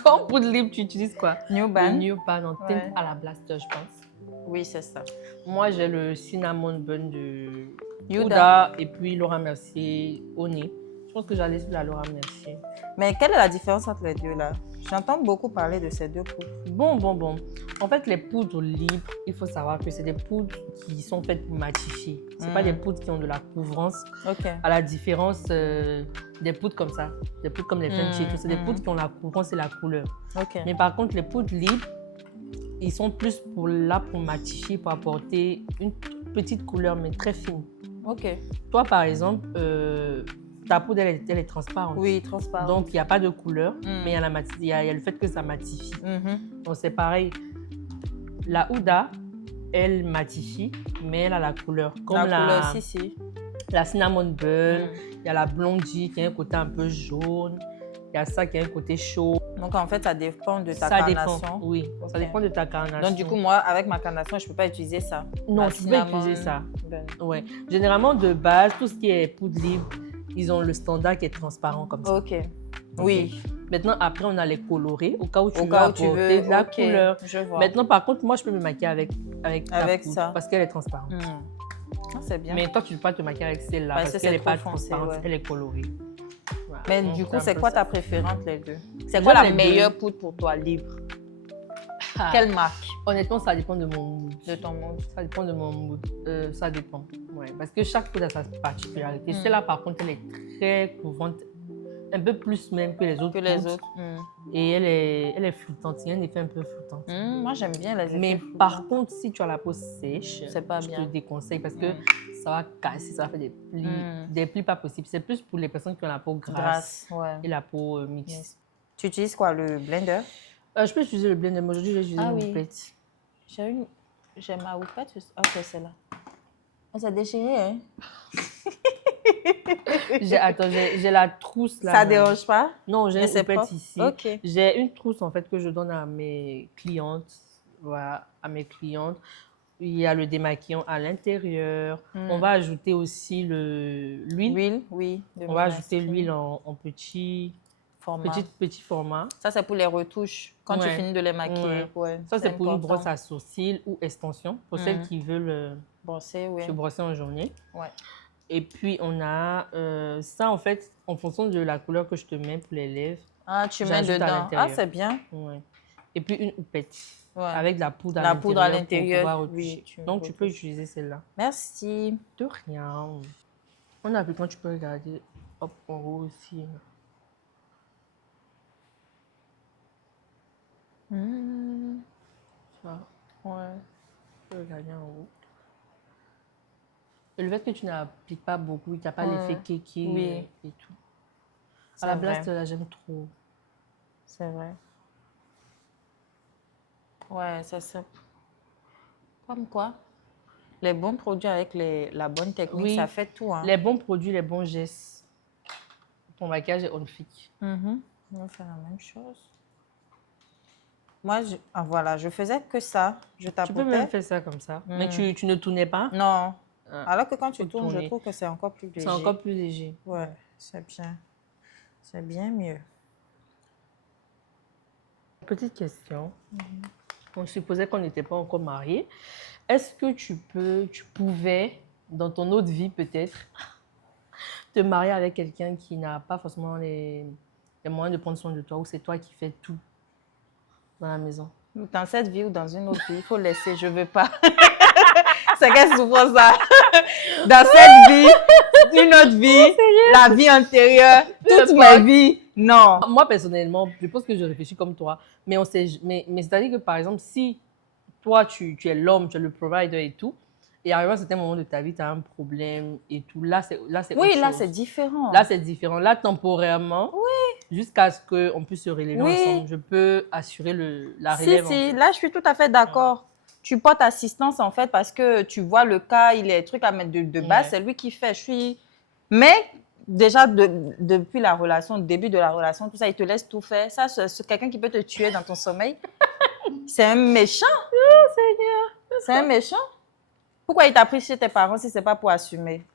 Comme poudre libre, tu utilises quoi? New Ban. Le New Ban en teinte à la blaster, je pense. Oui, c'est ça. Moi, j'ai le cinnamon bun de Huda et puis Laura Mercier au nez. Je pense que j'allais sur la Laura Mercier. Mais quelle est la différence entre les deux là? J'entends beaucoup parler de ces deux poudres. Bon. En fait, les poudres libres, il faut savoir que c'est des poudres qui sont faites pour matifier. Ce n'est pas des poudres qui ont de la couvrance. À la différence des poudres comme ça, des poudres comme les Fenty et tout. C'est des poudres qui ont la couvrance et la couleur. Mais par contre, les poudres libres, ils sont plus pour matifier, pour apporter une petite couleur, mais très fine. Toi, par exemple, ta poudre, elle est transparente. Oui, transparente. Donc, il n'y a pas de couleur, mais il y a le fait que ça matifie. Donc, c'est pareil. La Huda, elle matifie, mais elle a la couleur. Comme couleur, si. La cinnamon bun, il y a la blondie qui a un côté un peu jaune. Il y a ça qui a un côté chaud. Donc, en fait, ça dépend de ta carnation. Oui, ça dépend de ta carnation. Donc, du coup, moi, avec ma carnation, je ne peux pas utiliser ça. Non, tu peux utiliser ça. Ouais. Généralement, de base, tout ce qui est poudre libre, ils ont le standard qui est transparent comme ça. Oui. Maintenant, après, on a les colorés, au cas où tu veux apporter de la couleur. Je vois. Maintenant, par contre, moi, je peux me maquiller avec ta poudre, ça. parce qu'elle est transparente. C'est bien. Mais toi, tu ne peux pas te maquiller avec celle-là, parce qu'elle n'est pas transparente, elle est colorée. Voilà. Mais du coup, c'est quoi ta préférence, les deux? C'est quoi la meilleure poudre pour toi, libre? Quelle marque? Honnêtement, ça dépend de mon mood. De ton mood? Ça dépend de mon mood. Ça dépend. Ouais. Parce que chaque poudre a sa particularité. Celle-là, par contre, elle est très couvrante. Un peu plus même que les autres. Et elle est flottante. Il y a un effet un peu flottant. Moi, j'aime bien les effets Mais flottants. Par contre, si tu as la peau sèche, c'est pas bien. Je te déconseille parce que ça va casser, ça va faire des plis pas possibles. C'est plus pour les personnes qui ont la peau grasse et la peau mixte. Tu utilises quoi, le blender? Je peux utiliser le blender, mais aujourd'hui, j'ai utilisé une houppette. J'ai ma houppette. Ok, c'est là. Ça a déchiré, hein? J'ai la trousse là. Ça ne dérange pas? Non, j'ai une houppette ici. J'ai une trousse en fait que je donne à mes clientes. Voilà, à mes clientes. Il y a le démaquillant à l'intérieur. On va ajouter aussi l'huile. Oui. On va ajouter l'huile en petit format. Ça, c'est pour les retouches, quand tu finis de les maquiller. Ça, c'est pour une brosse à sourcils ou extension, pour celles qui veulent se brosser en journée. Et puis, on a ça, en fait, en fonction de la couleur que je te mets pour les lèvres. Ah, tu mets dedans. Ah, c'est bien. Et puis, une houppette avec de la poudre à l'intérieur. Donc, tu peux utiliser celle-là. Merci. De rien. En appliquant, tu peux regarder hop, en haut aussi. Ça. Tu peux regarder en haut. Et le fait que tu n'appliques pas beaucoup, tu n'as pas l'effet kéké et tout. À la blaste, là, j'aime trop. C'est vrai. Ouais, c'est ça. Comme quoi? Les bons produits avec la bonne technique, ça fait tout. Hein. Les bons produits, les bons gestes. Ton maquillage est on-flic. On va faire la même chose. Moi, voilà, je faisais que ça. Je tapotais. Tu peux même faire ça comme ça. Mais tu ne tournais pas? Non. Alors que quand tu tournes, je trouve que c'est encore plus léger. C'est encore plus léger. Ouais, c'est bien. C'est bien mieux. Petite question. On supposait qu'on n'était pas encore mariés. Est-ce que tu pouvais, dans ton autre vie peut-être, te marier avec quelqu'un qui n'a pas forcément les moyens de prendre soin de toi ou c'est toi qui fais tout dans la maison? Dans cette vie ou dans une autre vie, il faut laisser, je ne veux pas. C'est qu'est-ce souvent ça. Dans cette vie, une autre vie, la vie antérieure, toute ma vie, non. Moi, personnellement, je pense que je réfléchis comme toi, mais c'est-à-dire que, par exemple, si toi, tu es l'homme, tu es le provider et tout, et arrivé à un certain moment de ta vie, tu as un problème et tout, là, c'est oui, autre là, chose. c'est différent. Là, c'est différent. Là, temporairement, jusqu'à ce qu'on puisse se relever ensemble, je peux assurer la relève. Si, là, je suis tout à fait d'accord. Tu portes assistance, en fait, parce que tu vois le cas, il est truc à mettre de base, c'est lui qui fait. Mais déjà, depuis la relation, le début de la relation, tout ça, il te laisse tout faire. Ça, c'est quelqu'un qui peut te tuer dans ton sommeil. C'est un méchant. Oh, Seigneur. C'est un méchant. Pourquoi il t'a pris chez tes parents si ce n'est pas pour assumer?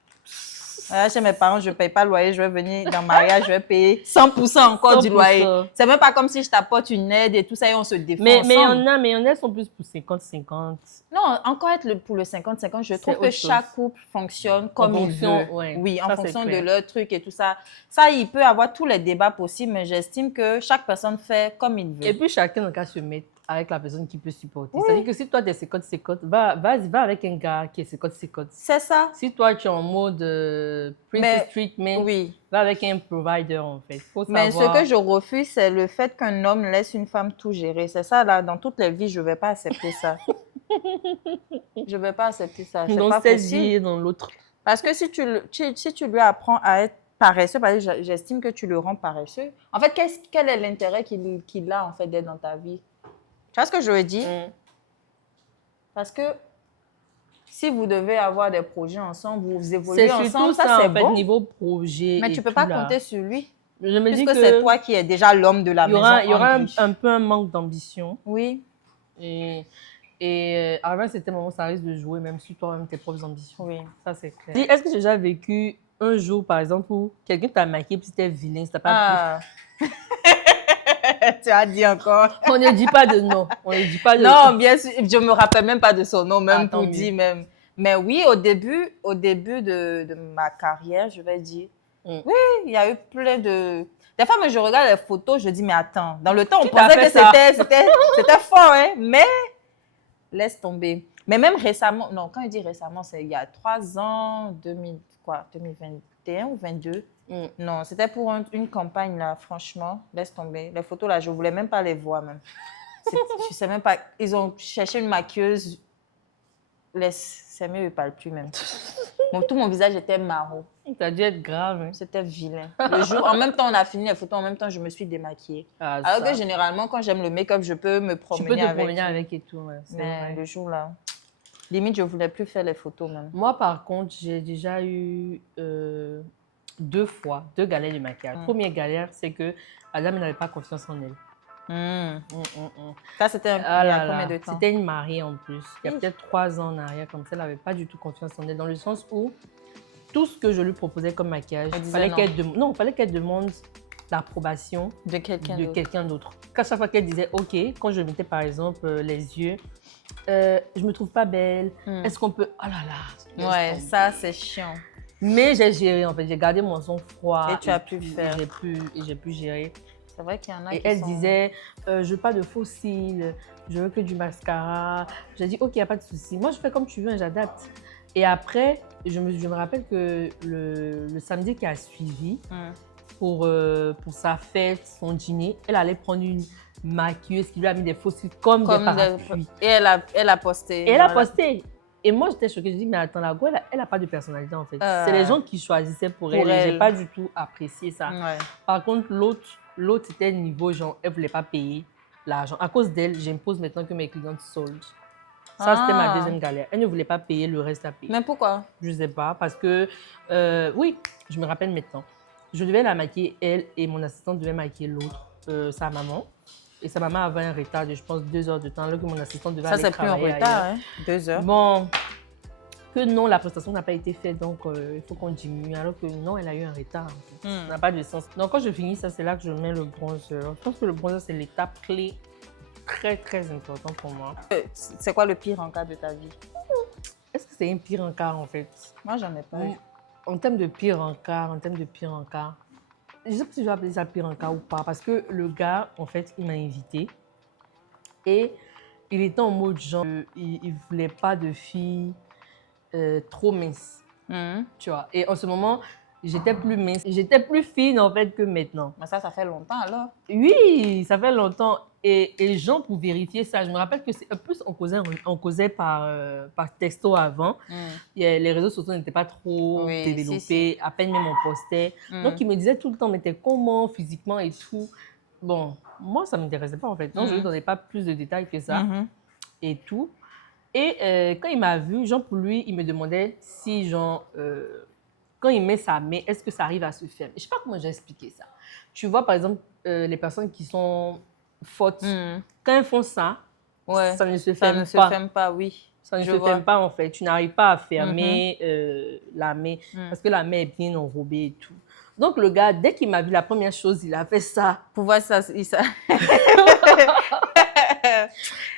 Chez mes parents, je ne paye pas le loyer, je vais venir dans le mariage, je vais payer 100% encore 100%. Du loyer. C'est même pas comme si je t'apporte une aide et tout ça et on se défend mais il y en a sont plus pour 50-50. Non, encore être pour le 50-50, je trouve que chaque couple fonctionne comme il veut. Ouais, oui, en fonction de leur truc et tout ça. Ça, il peut avoir tous les débats possibles, mais j'estime que chaque personne fait comme il veut. Et puis chacun n'a qu'à se mettre avec la personne qui peut supporter. Oui. C'est-à-dire que si toi, tu es 50-50, va avec un gars qui est 50-50. C'est ça. Si toi, tu es en mode princess treatment, va avec un provider, en fait. Faut savoir... Mais ce que je refuse, c'est le fait qu'un homme laisse une femme tout gérer. C'est ça, là, dans toutes les vies, je ne vais pas accepter ça. Je ne vais pas accepter ça. Dans pas cette vie et dans l'autre. Parce que si tu lui apprends à être paresseux, parce que j'estime que tu le rends paresseux. En fait, quel est l'intérêt qu'il a, en fait, d'être dans ta vie? Tu vois ce que je veux dire? Parce que si vous devez avoir des projets ensemble, vous évoluez ensemble, ça c'est bon. Niveau projet. Mais tu ne peux pas compter sur lui. Je me dis que c'est toi qui es déjà l'homme de la maison. Il y aura un peu un manque d'ambition. Oui. Et arrivé à un certain moment, ça risque de jouer même sur toi-même tes propres ambitions. Oui. Ça, c'est clair. Est-ce que tu as déjà vécu un jour, par exemple, où quelqu'un t'a maquillé puis c'était vilain, c'était pas Tu as dit encore. On ne dit pas de nom. On ne dit pas de non, bien sûr. Je ne me rappelle même pas de son nom, même pour dire même. Mais oui, au début de ma carrière, je vais dire, oui, il y a eu plein de... Des fois, je regarde les photos, je dis, mais attends, dans le temps, on pensait que c'était fort, hein, mais laisse tomber. Mais même récemment, non, quand je dis récemment, c'est il y a 3 ans, 2021 ou 2022. Non, c'était pour une campagne, là, franchement, laisse tomber. Les photos, là, je ne voulais même pas les voir, même. Je ne sais même pas, ils ont cherché une maquilleuse, c'est mieux, ils ne parlent plus même. Tout mon visage était marron. Ça a dû être grave. Hein. C'était vilain. Le jour, en même temps, on a fini les photos, en même temps, je me suis démaquillée. Alors que généralement, quand j'aime le make-up, je peux me promener avec. Tu peux te promener avec et tout. Ouais, mais le jour-là, limite, je ne voulais plus faire les photos même. Moi, par contre, j'ai déjà eu 2 galères de maquillage. La première galère, c'est que la dame n'avait pas confiance en elle. Ça, c'était il y a combien de temps? C'était une mariée en plus. Il y a peut-être 3 ans en arrière, comme ça, elle n'avait pas du tout confiance en elle, dans le sens où tout ce que je lui proposais comme maquillage, il fallait qu'elle demande l'approbation de quelqu'un d'autre. À chaque fois qu'elle disait OK, quand je mettais par exemple les yeux, je me trouve pas belle, est-ce qu'on peut... Oh là là. Ouais, ça c'est chiant. Mais j'ai géré en fait, j'ai gardé mon sang-froid. Et tu as pu faire. J'ai pu gérer. C'est vrai qu'il y en a qui elle disait, je veux pas de faux cils, je veux que du mascara. J'ai dit, OK, il n'y a pas de souci. Moi, je fais comme tu veux, j'adapte. Et après, je me rappelle que le samedi qui a suivi, pour sa fête, son dîner, elle allait prendre une maquilleuse qui lui a mis des faux cils comme des parapluies. Et elle a posté. Et elle a posté. Et moi, j'étais choquée. Je dis, mais attends, la go, elle n'a pas de personnalité, en fait. C'est les gens qui choisissaient pour elle. Je n'ai pas du tout apprécié ça. Ouais. Par contre, l'autre, c'était niveau, genre, elle ne voulait pas payer l'argent. À cause d'elle, j'impose maintenant que mes clientes soldent. Ça, c'était ma deuxième galère. Elle ne voulait pas payer le reste à payer. Mais pourquoi? Je ne sais pas. Parce que, oui, je me rappelle maintenant. Je devais la maquiller, elle, et mon assistante devait maquiller l'autre, sa maman. Et sa maman avait un retard de, je pense, 2 heures de temps, alors que mon assistante devait aller travailler ailleurs. Ça, c'est plus en retard, hein, 2 heures. Bon, que non, la prestation n'a pas été faite, donc il faut qu'on diminue. Alors que non, elle a eu un retard. Ça n'a pas de sens. Donc, quand je finis ça, c'est là que je mets le bronzer. Je pense que le bronzer, c'est l'étape clé très, très importante pour moi. C'est quoi le pire encart de ta vie? Est-ce que c'est un pire encart, en fait? Moi, j'en ai pas eu. En termes de pire encart, je ne sais pas si je vais appeler ça pire encart ou pas, parce que le gars, en fait, il m'a invité et il était en mode genre, il ne voulait pas de filles trop minces, tu vois. Et en ce moment, j'étais plus mince, j'étais plus fine en fait que maintenant. Mais ça fait longtemps alors? Oui, ça fait longtemps. Et Jean, pour vérifier ça, je me rappelle que c'est plus on causait par texto avant. Les réseaux sociaux n'étaient pas trop développés, à peine même on postait. Donc il me disait tout le temps, mais t'es comment physiquement et tout. Bon, moi ça ne m'intéressait pas en fait. Donc je ne lui donnais pas plus de détails que ça et tout. Et quand il m'a vu, Jean, pour lui, il me demandait si Jean, quand il met sa main, est-ce que ça arrive à se fermer? Je ne sais pas comment j'ai expliqué ça. Tu vois, par exemple, les personnes qui sont fortes, quand elles font ça, ça ne se ferme pas. Ça ne se ferme pas, oui. Ça ne se ferme pas, en fait. Tu n'arrives pas à fermer la main parce que la main est bien enrobée et tout. Donc, le gars, dès qu'il m'a vu, la première chose, il a fait ça. Pour voir ça, Je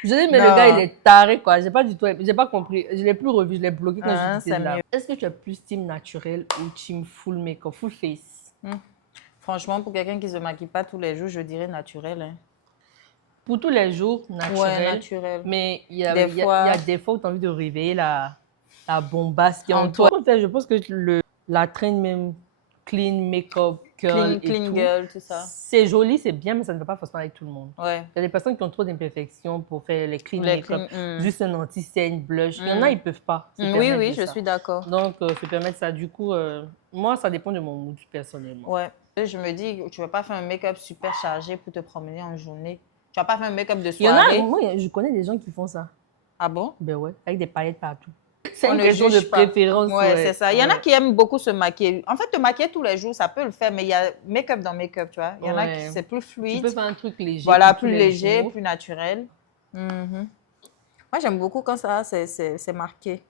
dis, mais non. Le gars, il est taré, quoi. J'ai pas compris. Je ne l'ai plus revu, je l'ai bloqué quand je disais là. Est-ce que tu es plus team naturel ou team full make-up, full face? Franchement, pour quelqu'un qui ne se maquille pas tous les jours, je dirais naturel. Hein. Pour tous les jours, naturel. Ouais, naturel. Mais il y a des fois où tu as envie de réveiller la bombasse qui est en toi. En fait, je pense que la trend même clean make-up, girl clean girl, tout ça. C'est joli, c'est bien, mais ça ne va pas forcément avec tout le monde. Ouais. Il y a des personnes qui ont trop d'imperfections pour faire les clean make-up, juste un anti-saigne, blush. Il y en a, ils ne peuvent pas. Oui, je suis d'accord. Donc, se permettre ça, du coup, moi, ça dépend de mon mood personnellement. Ouais. Je me dis, tu ne vas pas faire un make-up super chargé pour te promener en journée. Tu vas pas faire un make-up de soirée. Moi, je connais des gens qui font ça. Ah bon? Ben ouais, avec des paillettes partout. C'est une question de préférence. Ouais, c'est ça. Il y en a qui aiment beaucoup se maquiller. En fait, te maquiller tous les jours, ça peut le faire, mais il y a make-up dans make-up, tu vois. Il y en a qui c'est plus fluide. Tu peux faire un truc léger. Voilà, plus léger, plus naturel. Moi, j'aime beaucoup quand ça, c'est marqué.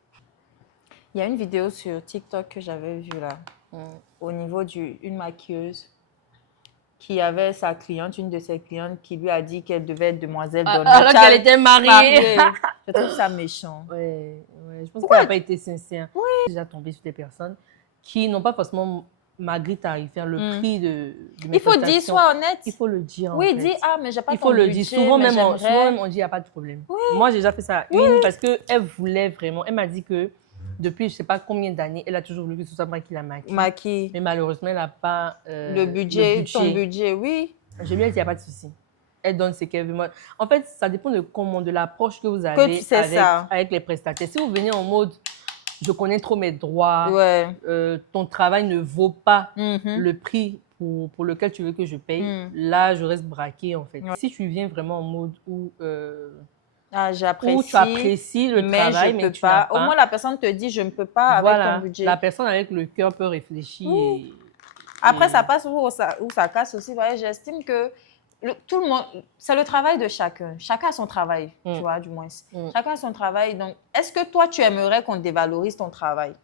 Il y a une vidéo sur TikTok que j'avais vue là, au niveau d'une maquilleuse qui avait sa cliente, une de ses clientes, qui lui a dit qu'elle devait être demoiselle d'honneur. Alors qu'elle était mariée. Je trouve ça méchant. Ouais, je pense qu'elle n'a pas été sincère. Oui. J'ai déjà tombé sur des personnes qui n'ont pas forcément, malgré tarifaire, le prix de mes Il faut dire, sois honnête. Il faut le dire. Oui, dis, ah, mais j'ai pas il faut le dire. Souvent même, on dit, il n'y a pas de problème. Oui. Moi, j'ai déjà fait ça parce qu'elle voulait vraiment. Elle m'a dit que depuis je ne sais pas combien d'années, elle a toujours voulu que ce soit moi qui la maquille. Mais malheureusement, elle n'a pas le budget. Ton budget, oui. Je lui ai dit, il n'y a pas de souci. Elle donne ce qu'elle veut. En fait, ça dépend de l'approche que vous avez avec les prestataires. Si vous venez en mode, je connais trop mes droits, ton travail ne vaut pas le prix pour lequel tu veux que je paye, là, je reste braquée, en fait. Si tu viens vraiment en mode où... j'apprécie, où tu apprécies le travail, mais tu pas. Au moins, la personne te dit, je ne peux pas avec ton budget. La personne avec le cœur peut réfléchir. Après, ça passe où ça casse aussi. J'estime que tout le monde, c'est le travail de chacun. Chacun a son travail, tu vois, du moins. Chacun a son travail. Donc, est-ce que toi, tu aimerais qu'on dévalorise ton travail?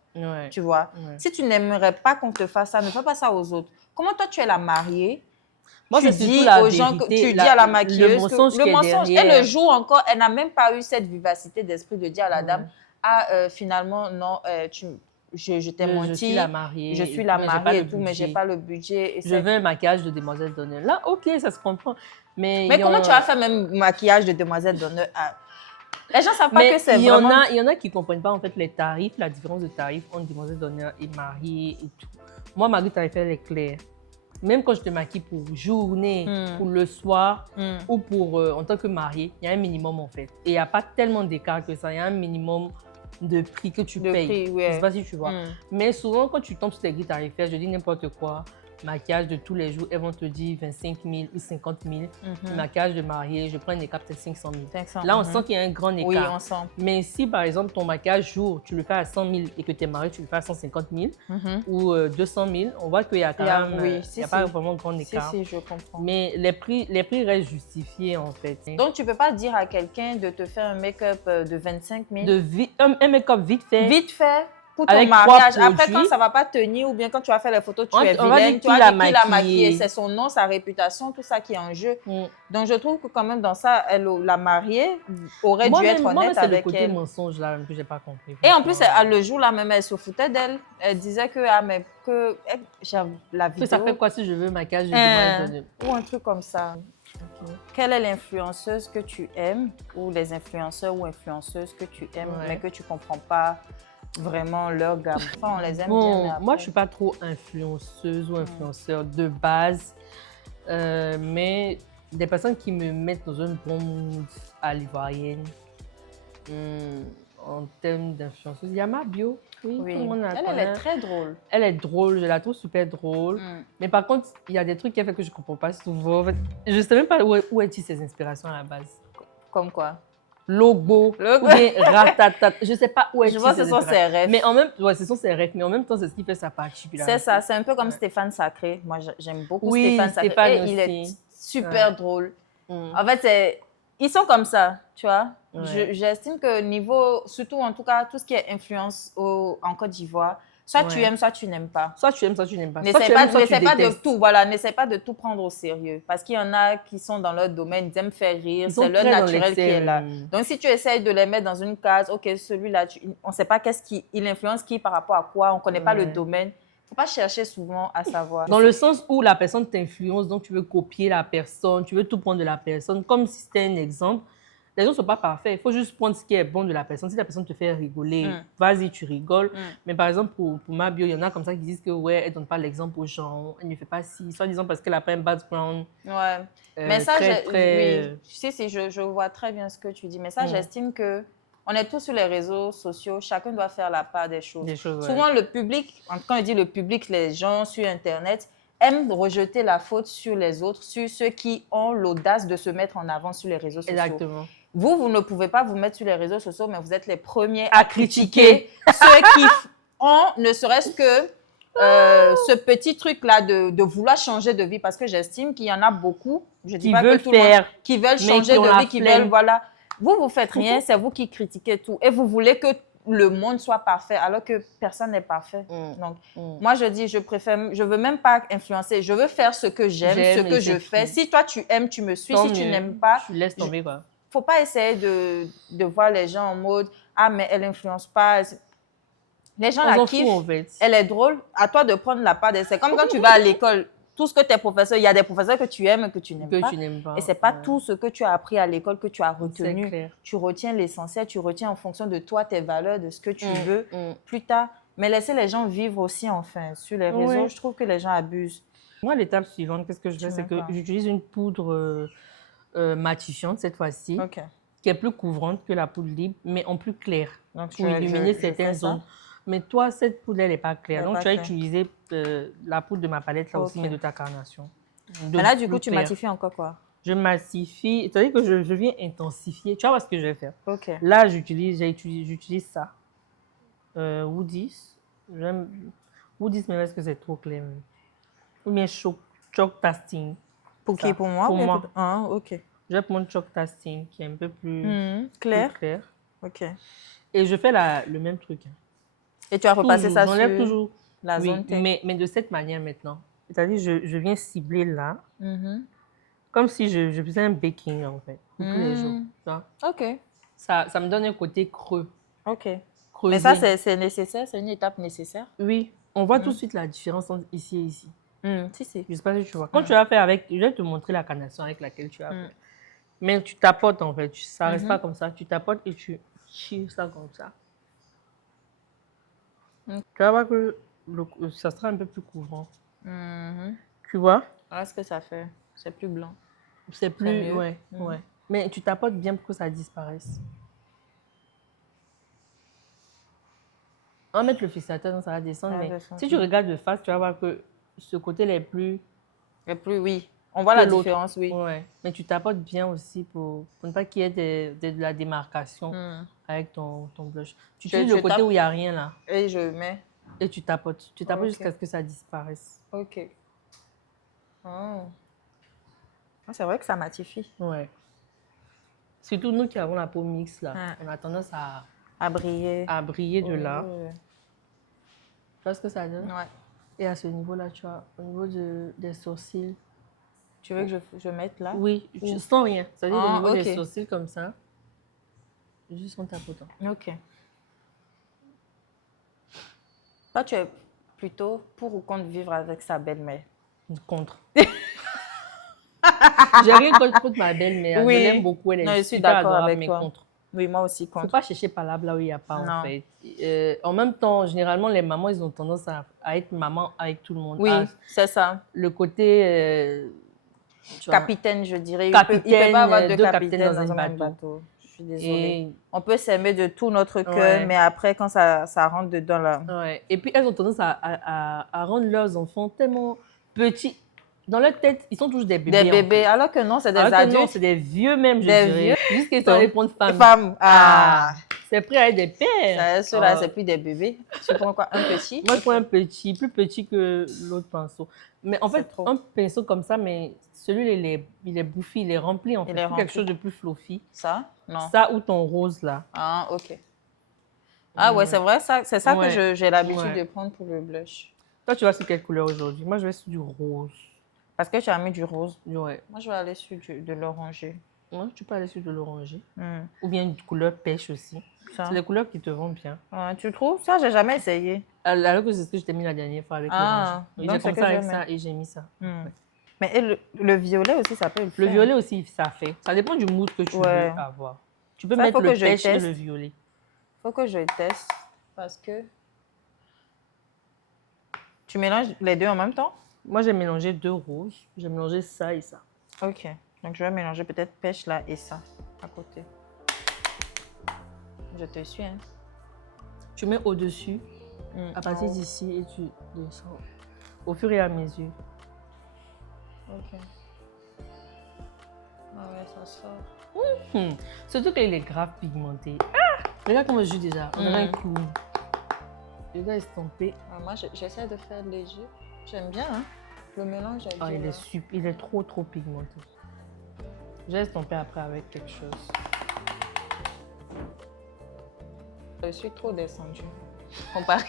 Tu vois? Si tu n'aimerais pas qu'on te fasse ça, ne fais pas ça aux autres. Comment toi, tu es la mariée? Moi, tu dis aux gens, tu dis à la maquilleuse le mensonge elle le joue encore, elle n'a même pas eu cette vivacité d'esprit de dire à la dame, finalement, non, je t'ai menti, je suis la mariée et tout, mais je n'ai pas le budget. Je veux un maquillage de demoiselle d'honneur. Là, ok, ça se comprend. Mais comment tu vas faire même maquillage de demoiselle d'honneur? Les gens ne savent pas que c'est vraiment... Il y en a qui ne comprennent pas en fait les tarifs, la différence de tarifs entre demoiselle d'honneur et mariée et tout. Moi, ma grille tarifaire est claire. Même quand je te maquille pour journée, pour le soir ou pour en tant que mariée, il y a un minimum en fait. Et il n'y a pas tellement d'écart que ça. Il y a un minimum de prix que tu payes. Je ne sais pas si tu vois. Mais souvent, quand tu tombes sur tes grilles tarifaires, je dis n'importe quoi. maquillage de tous les jours, elles vont te dire 25 000 ou 50 000. Maquillage de mariée, je prends un écart peut-être 500 000. 500, là, on sent qu'il y a un grand écart. Oui, on sent. Mais si, par exemple, ton maquillage jour, tu le fais à 100 000 et que tu es mariée, tu le fais à 150 000 ou 200 000, on voit qu'il y a quand même... il n'y a pas vraiment grand écart. Si, je comprends. Mais les prix restent justifiés, en fait. Donc, tu ne peux pas dire à quelqu'un de te faire un make-up de 25 000? Un make-up vite fait. Vite fait pour ton mariage. Après, quand ça ne va pas tenir ou bien quand tu vas faire les photos, tu es vilaine, tu vas dire qui l'a maquillée. C'est son nom, sa réputation, tout ça qui est en jeu. Donc, je trouve que quand même dans ça, la mariée aurait dû être honnête avec elle. C'est le côté mensonge là que je n'ai pas compris. Et en plus, le jour là même, elle se foutait d'elle. Elle disait que, la vidéo... Ça fait quoi si je veux un maquillage ou un truc comme ça. Quelle est l'influenceuse que tu aimes ou les influenceurs ou influenceuses que tu aimes mais que tu ne comprends pas vraiment leur gamme? Enfin, on les aime bien. Moi, je ne suis pas trop influenceuse ou influenceur de base, mais des personnes qui me mettent dans un bon mood à l'ivoirienne en termes d'influenceuse. Il y a ma bio. Oui. Tout le monde elle est très drôle. Elle est drôle, je la trouve super drôle. Mais par contre, il y a des trucs qu'elle fait que je ne comprends pas souvent. En fait, je ne sais même pas où est-il ses inspirations à la base. Comme quoi? Logo, ou bien ratatat. Je ne sais pas où est-il. Je vois que ce sont ses rêves. Mais en même temps, ce sont ses rêves, mais en même temps, c'est ce qui fait sa particularité. C'est ça, c'est un peu comme Stéphane Sacré. Moi, j'aime beaucoup Stéphane Sacré. Et il est super drôle. En fait, ils sont comme ça, tu vois. J'estime que niveau, surtout en tout cas, tout ce qui est influence en Côte d'Ivoire, soit tu aimes, soit tu n'aimes pas. Soit tu aimes, soit tu n'aimes pas. N'essaie pas de tout, voilà, n'essaie pas de tout prendre au sérieux. Parce qu'il y en a qui sont dans leur domaine, ils aiment faire rire, c'est leur naturel qui est là. Donc, si tu essayes de les mettre dans une case, ok, celui-là, on ne sait pas il influence qui par rapport à quoi, on ne connaît pas le domaine. Il ne faut pas chercher souvent à savoir. Dans le sens où la personne t'influence, donc tu veux copier la personne, tu veux tout prendre de la personne, comme si c'était un exemple. Les gens ne sont pas parfaits. Il faut juste prendre ce qui est bon de la personne. Si la personne te fait rigoler, vas-y, tu rigoles. Mais par exemple, pour ma bio, il y en a comme ça qui disent que elle ne donne pas l'exemple aux gens, elle ne fait pas ci, soit disant parce qu'elle n'a pas un background. Mais ça, je vois très bien ce que tu dis. Mais ça, j'estime que on est tous sur les réseaux sociaux, chacun doit faire la part des choses. Souvent, le public, quand je dis le public, les gens sur Internet, aiment rejeter la faute sur les autres, sur ceux qui ont l'audace de se mettre en avant sur les réseaux sociaux. Exactement. Vous ne pouvez pas vous mettre sur les réseaux sociaux, mais vous êtes les premiers à critiquer ceux qui ont, ne serait-ce que ce petit truc-là de vouloir changer de vie, parce que j'estime qu'il y en a beaucoup, je dis pas que tout le monde, qui veulent changer de vie, qui veulent, voilà. Vous faites rien, c'est vous qui critiquez tout. Et vous voulez que le monde soit parfait, alors que personne n'est parfait. Donc, moi, je dis, je veux même pas influencer. Je veux faire ce que j'aime, ce que je fais. Si toi, tu aimes, tu me suis. Si tu n'aimes pas, tu laisses tomber, quoi. Faut pas essayer de voir les gens en mode « Ah, mais elle n'influence pas. » Les gens la kiffent. En fait. Elle est drôle. À toi de prendre la part. C'est comme quand tu vas à l'école. Tout ce que tes professeurs, il y a des professeurs que tu aimes et que tu n'aimes pas. Et ce n'est pas tout ce que tu as appris à l'école que tu as retenu. Tu retiens l'essentiel, tu retiens en fonction de toi, tes valeurs, de ce que tu veux plus tard. Mais laissez les gens vivre aussi, enfin. Sur les réseaux, je trouve que les gens abusent. Moi, l'étape suivante, qu'est-ce que je fais? C'est que j'utilise une poudre matifiante cette fois-ci, qui est plus couvrante que la poudre libre, mais en plus claire, donc, pour illuminer certaines zones. Mais toi, cette poudre, elle n'est pas claire. Donc, tu as utilisé la poudre de ma palette, là aussi, mais de ta carnation. Mais là, du coup, tu matifies encore quoi? Je massifie, c'est-à-dire que je viens intensifier. Tu vas voir ce que je vais faire. Là, j'utilise ça. Woody's. Woody's, mais est-ce que c'est trop clair? Ou bien Chalk Tasting. Pour qui? Pour moi? Pour moi. Ah, ok. Je vais prendre Chalk Tasting, qui est un peu plus clair. Ok. Et je fais le même truc. Et tu as repassé ça sur toujours la zone T. Mais de cette manière maintenant. C'est-à-dire, je viens cibler là, comme si je faisais un baking, en fait, pour tous les jours. Ça. Ok. Ça me donne un côté creux. Ok. Creusé. Mais ça, c'est nécessaire? C'est une étape nécessaire? Oui. On voit tout de suite la différence entre ici et ici. Si. Je ne sais pas si tu vois. Quand tu vas faire avec, je vais te montrer la carnation avec laquelle tu as fait. Mais tu tapotes, en fait. Ça ne reste pas comme ça. Tu tapotes et tu tires ça comme ça. Tu vas voir que ça sera un peu plus couvrant. Tu vois? Voilà ce que ça fait. C'est plus blanc. C'est plus... Ouais. Mais tu tapotes bien pour que ça disparaisse. On va mettre le fixateur, donc ça va descendre. Mais si tu regardes de face, tu vas voir que ce côté les plus... Et plus, oui. On voit la différence, oui. Ouais. Mais tu tapotes bien aussi pour ne pas qu'il y ait de la démarcation avec ton blush. Tu utilises le côté où il n'y a rien là. Et je mets. Et tu tapotes. Tu tapotes jusqu'à ce que ça disparaisse. Ok. Oh. C'est vrai que ça matifie. Ouais. Surtout nous qui avons la peau mixte là, on a tendance à briller. À briller de là. Tu vois ce que ça donne? Ouais. Et à ce niveau-là, tu vois, au niveau des sourcils. Tu veux que je mette là? Oui, sans rien. C'est-à-dire au niveau des sourcils comme ça. Juste en tapotant. Ok. Toi, tu es plutôt pour ou contre vivre avec sa belle-mère? Contre. J'ai rien contre ma belle-mère. Oui. Je l'aime beaucoup. Elle est super adorable, mais contre. Oui, moi aussi contre. Il ne faut pas chercher palabre là où il n'y a pas, en fait. En même temps, généralement, les mamans, ils ont tendance à être maman avec tout le monde. Oui, c'est ça. Le côté... capitaine, je dirais. Capitaine, il peut pas avoir deux capitaines dans un même bateau. Je suis désolée. On peut s'aimer de tout notre cœur, mais après, quand ça rentre dedans, là... Ouais. Et puis, elles ont tendance à rendre leurs enfants tellement petits. Dans leur tête, ils sont tous des bébés. Des bébés, alors que non, c'est des adultes. Non, c'est des vieux même, je dirais. Juste qu'ils sont allés prendre femme. Femme. C'est prêt à être des pères. Ceux-là, c'est plus des bébés. Tu prends quoi? Un petit? Moi, je prends un petit, plus petit que l'autre pinceau. Mais en fait, un pinceau comme ça, mais celui-là, il est bouffi, il est rempli. En fait, quelque chose de plus fluffy. Ça? Non. Ça ou ton rose, là. Ah, ok. Ah ouais, c'est vrai, c'est ça que j'ai l'habitude de prendre pour le blush. Toi, tu vas sur quelle couleur aujourd'hui? Moi, je vais sur du rose. Parce que tu as mis du rose. Ouais. Moi, je vais aller sur de l'oranger. Ouais, tu peux aller sur de l'oranger. Ou bien une couleur pêche aussi. C'est des couleurs qui te vont bien. Tu trouves? Ça, j'ai jamais essayé. Alors que c'est ce que je t'ai mis la dernière fois avec l'oranger. J'ai commencé avec ça et j'ai mis ça. Ouais. Mais le violet aussi, ça peut le faire. Le violet aussi, ça fait. Ça dépend du mood que tu veux avoir. Tu peux mettre le pêche et le violet. Il faut que je teste parce que... Tu mélanges les deux en même temps? Moi, j'ai mélangé 2 roses. J'ai mélangé ça et ça. Ok. Donc, je vais mélanger peut-être pêche là et ça à côté. Je te suis. Hein. Tu mets au-dessus, à partir d'ici, et tu descends au fur et à mesure. Ok. Ah ouais, ça sort. Surtout qu'il est grave pigmenté. Regarde comment je joue déjà. On dirait un clown. Je dois estomper. Moi, j'essaie de faire léger. J'aime bien, hein. Le mélange est il est super, il est trop pigmenté. Je vais estomper après avec quelque chose. Je suis trop descendue. Comparé.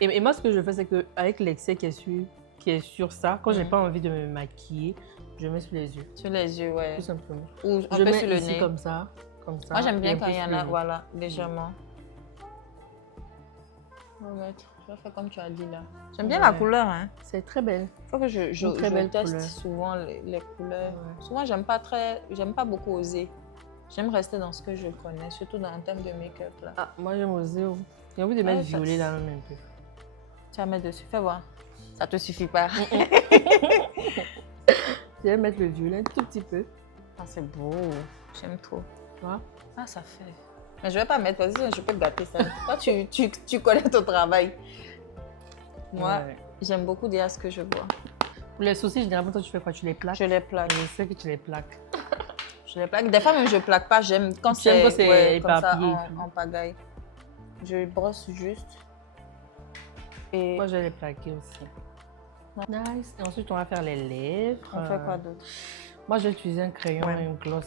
et moi, ce que je fais, c'est qu'avec l'excès qui est sur ça, quand j'ai pas envie de me maquiller, je mets sur les yeux. Sur les yeux, ouais. Tout simplement. Ou un peu sur le ici nez. Comme ça. Moi, j'aime bien quand il y en a, voilà, légèrement. Je vais faire comme tu as dit là. J'aime bien la couleur, hein. C'est très belle. Il faut que je teste souvent les couleurs. Ouais. Souvent, j'aime pas beaucoup oser. J'aime rester dans ce que je connais, surtout en termes de make-up là. Ah, moi j'aime oser. J'ai envie de mettre violet là même un peu. Tu vas mettre dessus, fais voir. Ça te suffit pas. Je vais mettre le violet un tout petit peu. Ah, c'est beau. J'aime trop. Voilà. Ah, ça fait. Mais je vais pas mettre parce que je peux te gâter ça. Toi, tu connais ton travail. Moi, j'aime beaucoup dire ce que je vois. Pour les sourcils, généralement, toi, tu fais quoi? Tu les plaques? Je les plaque. Je sais que tu les plaques. Je les plaque. Des fois, même, je plaque pas. J'aime quand c'est éparpillé en pagaille. Je brosse juste. Et... Moi, je vais les plaquer aussi. Nice. Et ensuite, on va faire les lèvres. On fait quoi d'autre? Moi, je vais utiliser un crayon et une gloss.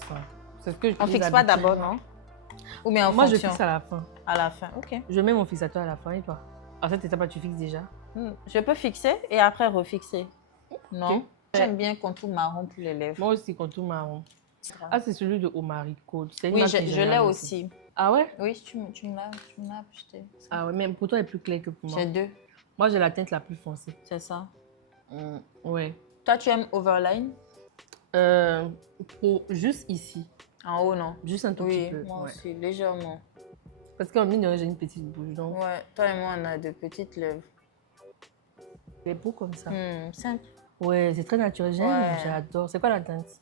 C'est ce que on fixe pas d'abord, non? Ou bien en Moi, fonction? Je fixe à la fin. À la fin, ok. Je mets mon fixateur à la fin et toi? À cette étape, tu fixes déjà? Je peux fixer et après refixer. Non? Okay. J'aime bien contour marron pour les lèvres. Moi aussi, contour marron. Ah, c'est celui de Omari Code. Oui, je l'ai aussi. Ah ouais? Oui, tu me l'as acheté. Ah ouais, mais pour toi, elle est plus claire que pour moi. J'ai 2. Moi, j'ai la teinte la plus foncée. C'est ça? Ouais. Toi, tu aimes overline? Pour juste ici. En haut, non? Juste un tout petit peu. Oui, moi aussi, légèrement. Parce qu'en mine, j'ai une petite bouche, donc... Ouais, toi et moi, on a de petites lèvres. C'est beau comme ça. Simple. Ouais, c'est très naturel. J'adore. C'est quoi la teinte?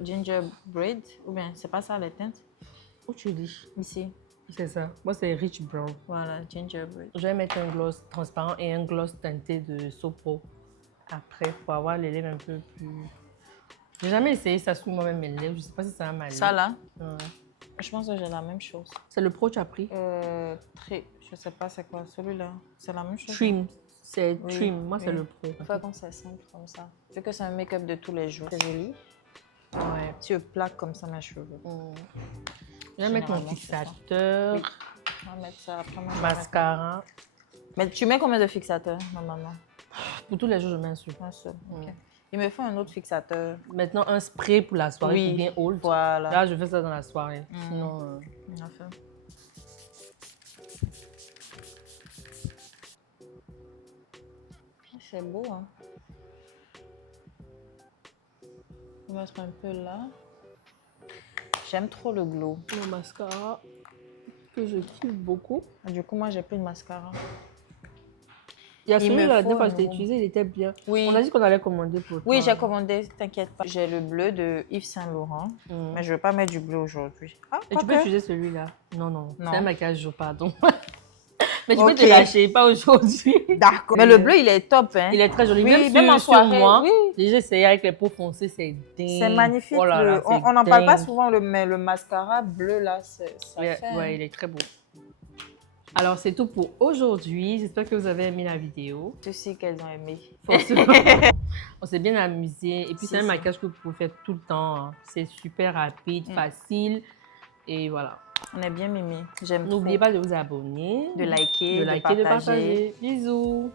Ginger bread, ou bien c'est pas ça la teinte? Où tu lis? Ici. C'est ça. Moi, c'est Rich Brown. Voilà, gingerbread. Je vais mettre un gloss transparent et un gloss teinté de Sopro après pour avoir les lèvres un peu plus... J'ai jamais essayé ça sur moi-même mes lèvres. Je sais pas si ça va m'aller. Ça là? Ouais. Je pense que j'ai la même chose. C'est le Pro que tu as pris? Je sais pas c'est quoi celui-là. C'est la même chose. Trim. C'est Oui, Trim. Moi, oui. c'est le Pro. Il faut qu'on soit simple comme ça. Vu que c'est un make-up de tous les jours. C'est joli. Ouais. Tu plaques comme ça mes cheveux. Je vais mettre mon Généralement, fixateur. Oui. On va mettre ça après. Mascara. Mais tu mets combien de fixateurs normalement? Pour tous les jours, je mets un seul. Un seul. Ok. Il me faut un autre fixateur. Maintenant, un spray pour la soirée, Oui, pour bien old. Voilà. Là, je fais ça dans la soirée. Sinon, On a fait. C'est beau, hein. On va mettre un peu là. J'aime trop le glow. mon mascara que je kiffe beaucoup. Du coup, moi, j'ai plus de mascara. Il y a Il celui-là, me la faut dernière fois un que je t'ai nouveau. utilisé, il était bien. Oui. On a dit qu'on allait commander pour toi. Oui, j'ai commandé, t'inquiète pas. J'ai le bleu de Yves Saint Laurent, Mm. mais je ne veux pas mettre du bleu aujourd'hui. Ah, Et tu peux utiliser celui-là. Non, non. Non. C'est un maquillage jour, pardon. Mais tu Ok. peux te lâcher, pas aujourd'hui. D'accord. Mais le bleu, il est top, hein. Il est très joli. Oui, même en sur soirée. moi, Oui. j'ai essayé avec les peaux foncées, c'est dingue. C'est magnifique. Oh là là, on n'en parle pas dingue. souvent, mais le mascara bleu, là, ça Ouais, fait. ouais, il est très beau. Alors, c'est tout pour aujourd'hui. J'espère que vous avez aimé la vidéo. Je sais qu'elles ont aimé. Forcément. On s'est bien amusé. Et puis, c'est un ça. maquillage que vous pouvez faire tout le temps. Hein. C'est super rapide, facile. Et voilà. On est bien mimé. J'aime trop. N'oubliez pas de vous abonner, De liker, de de partager. Bisous.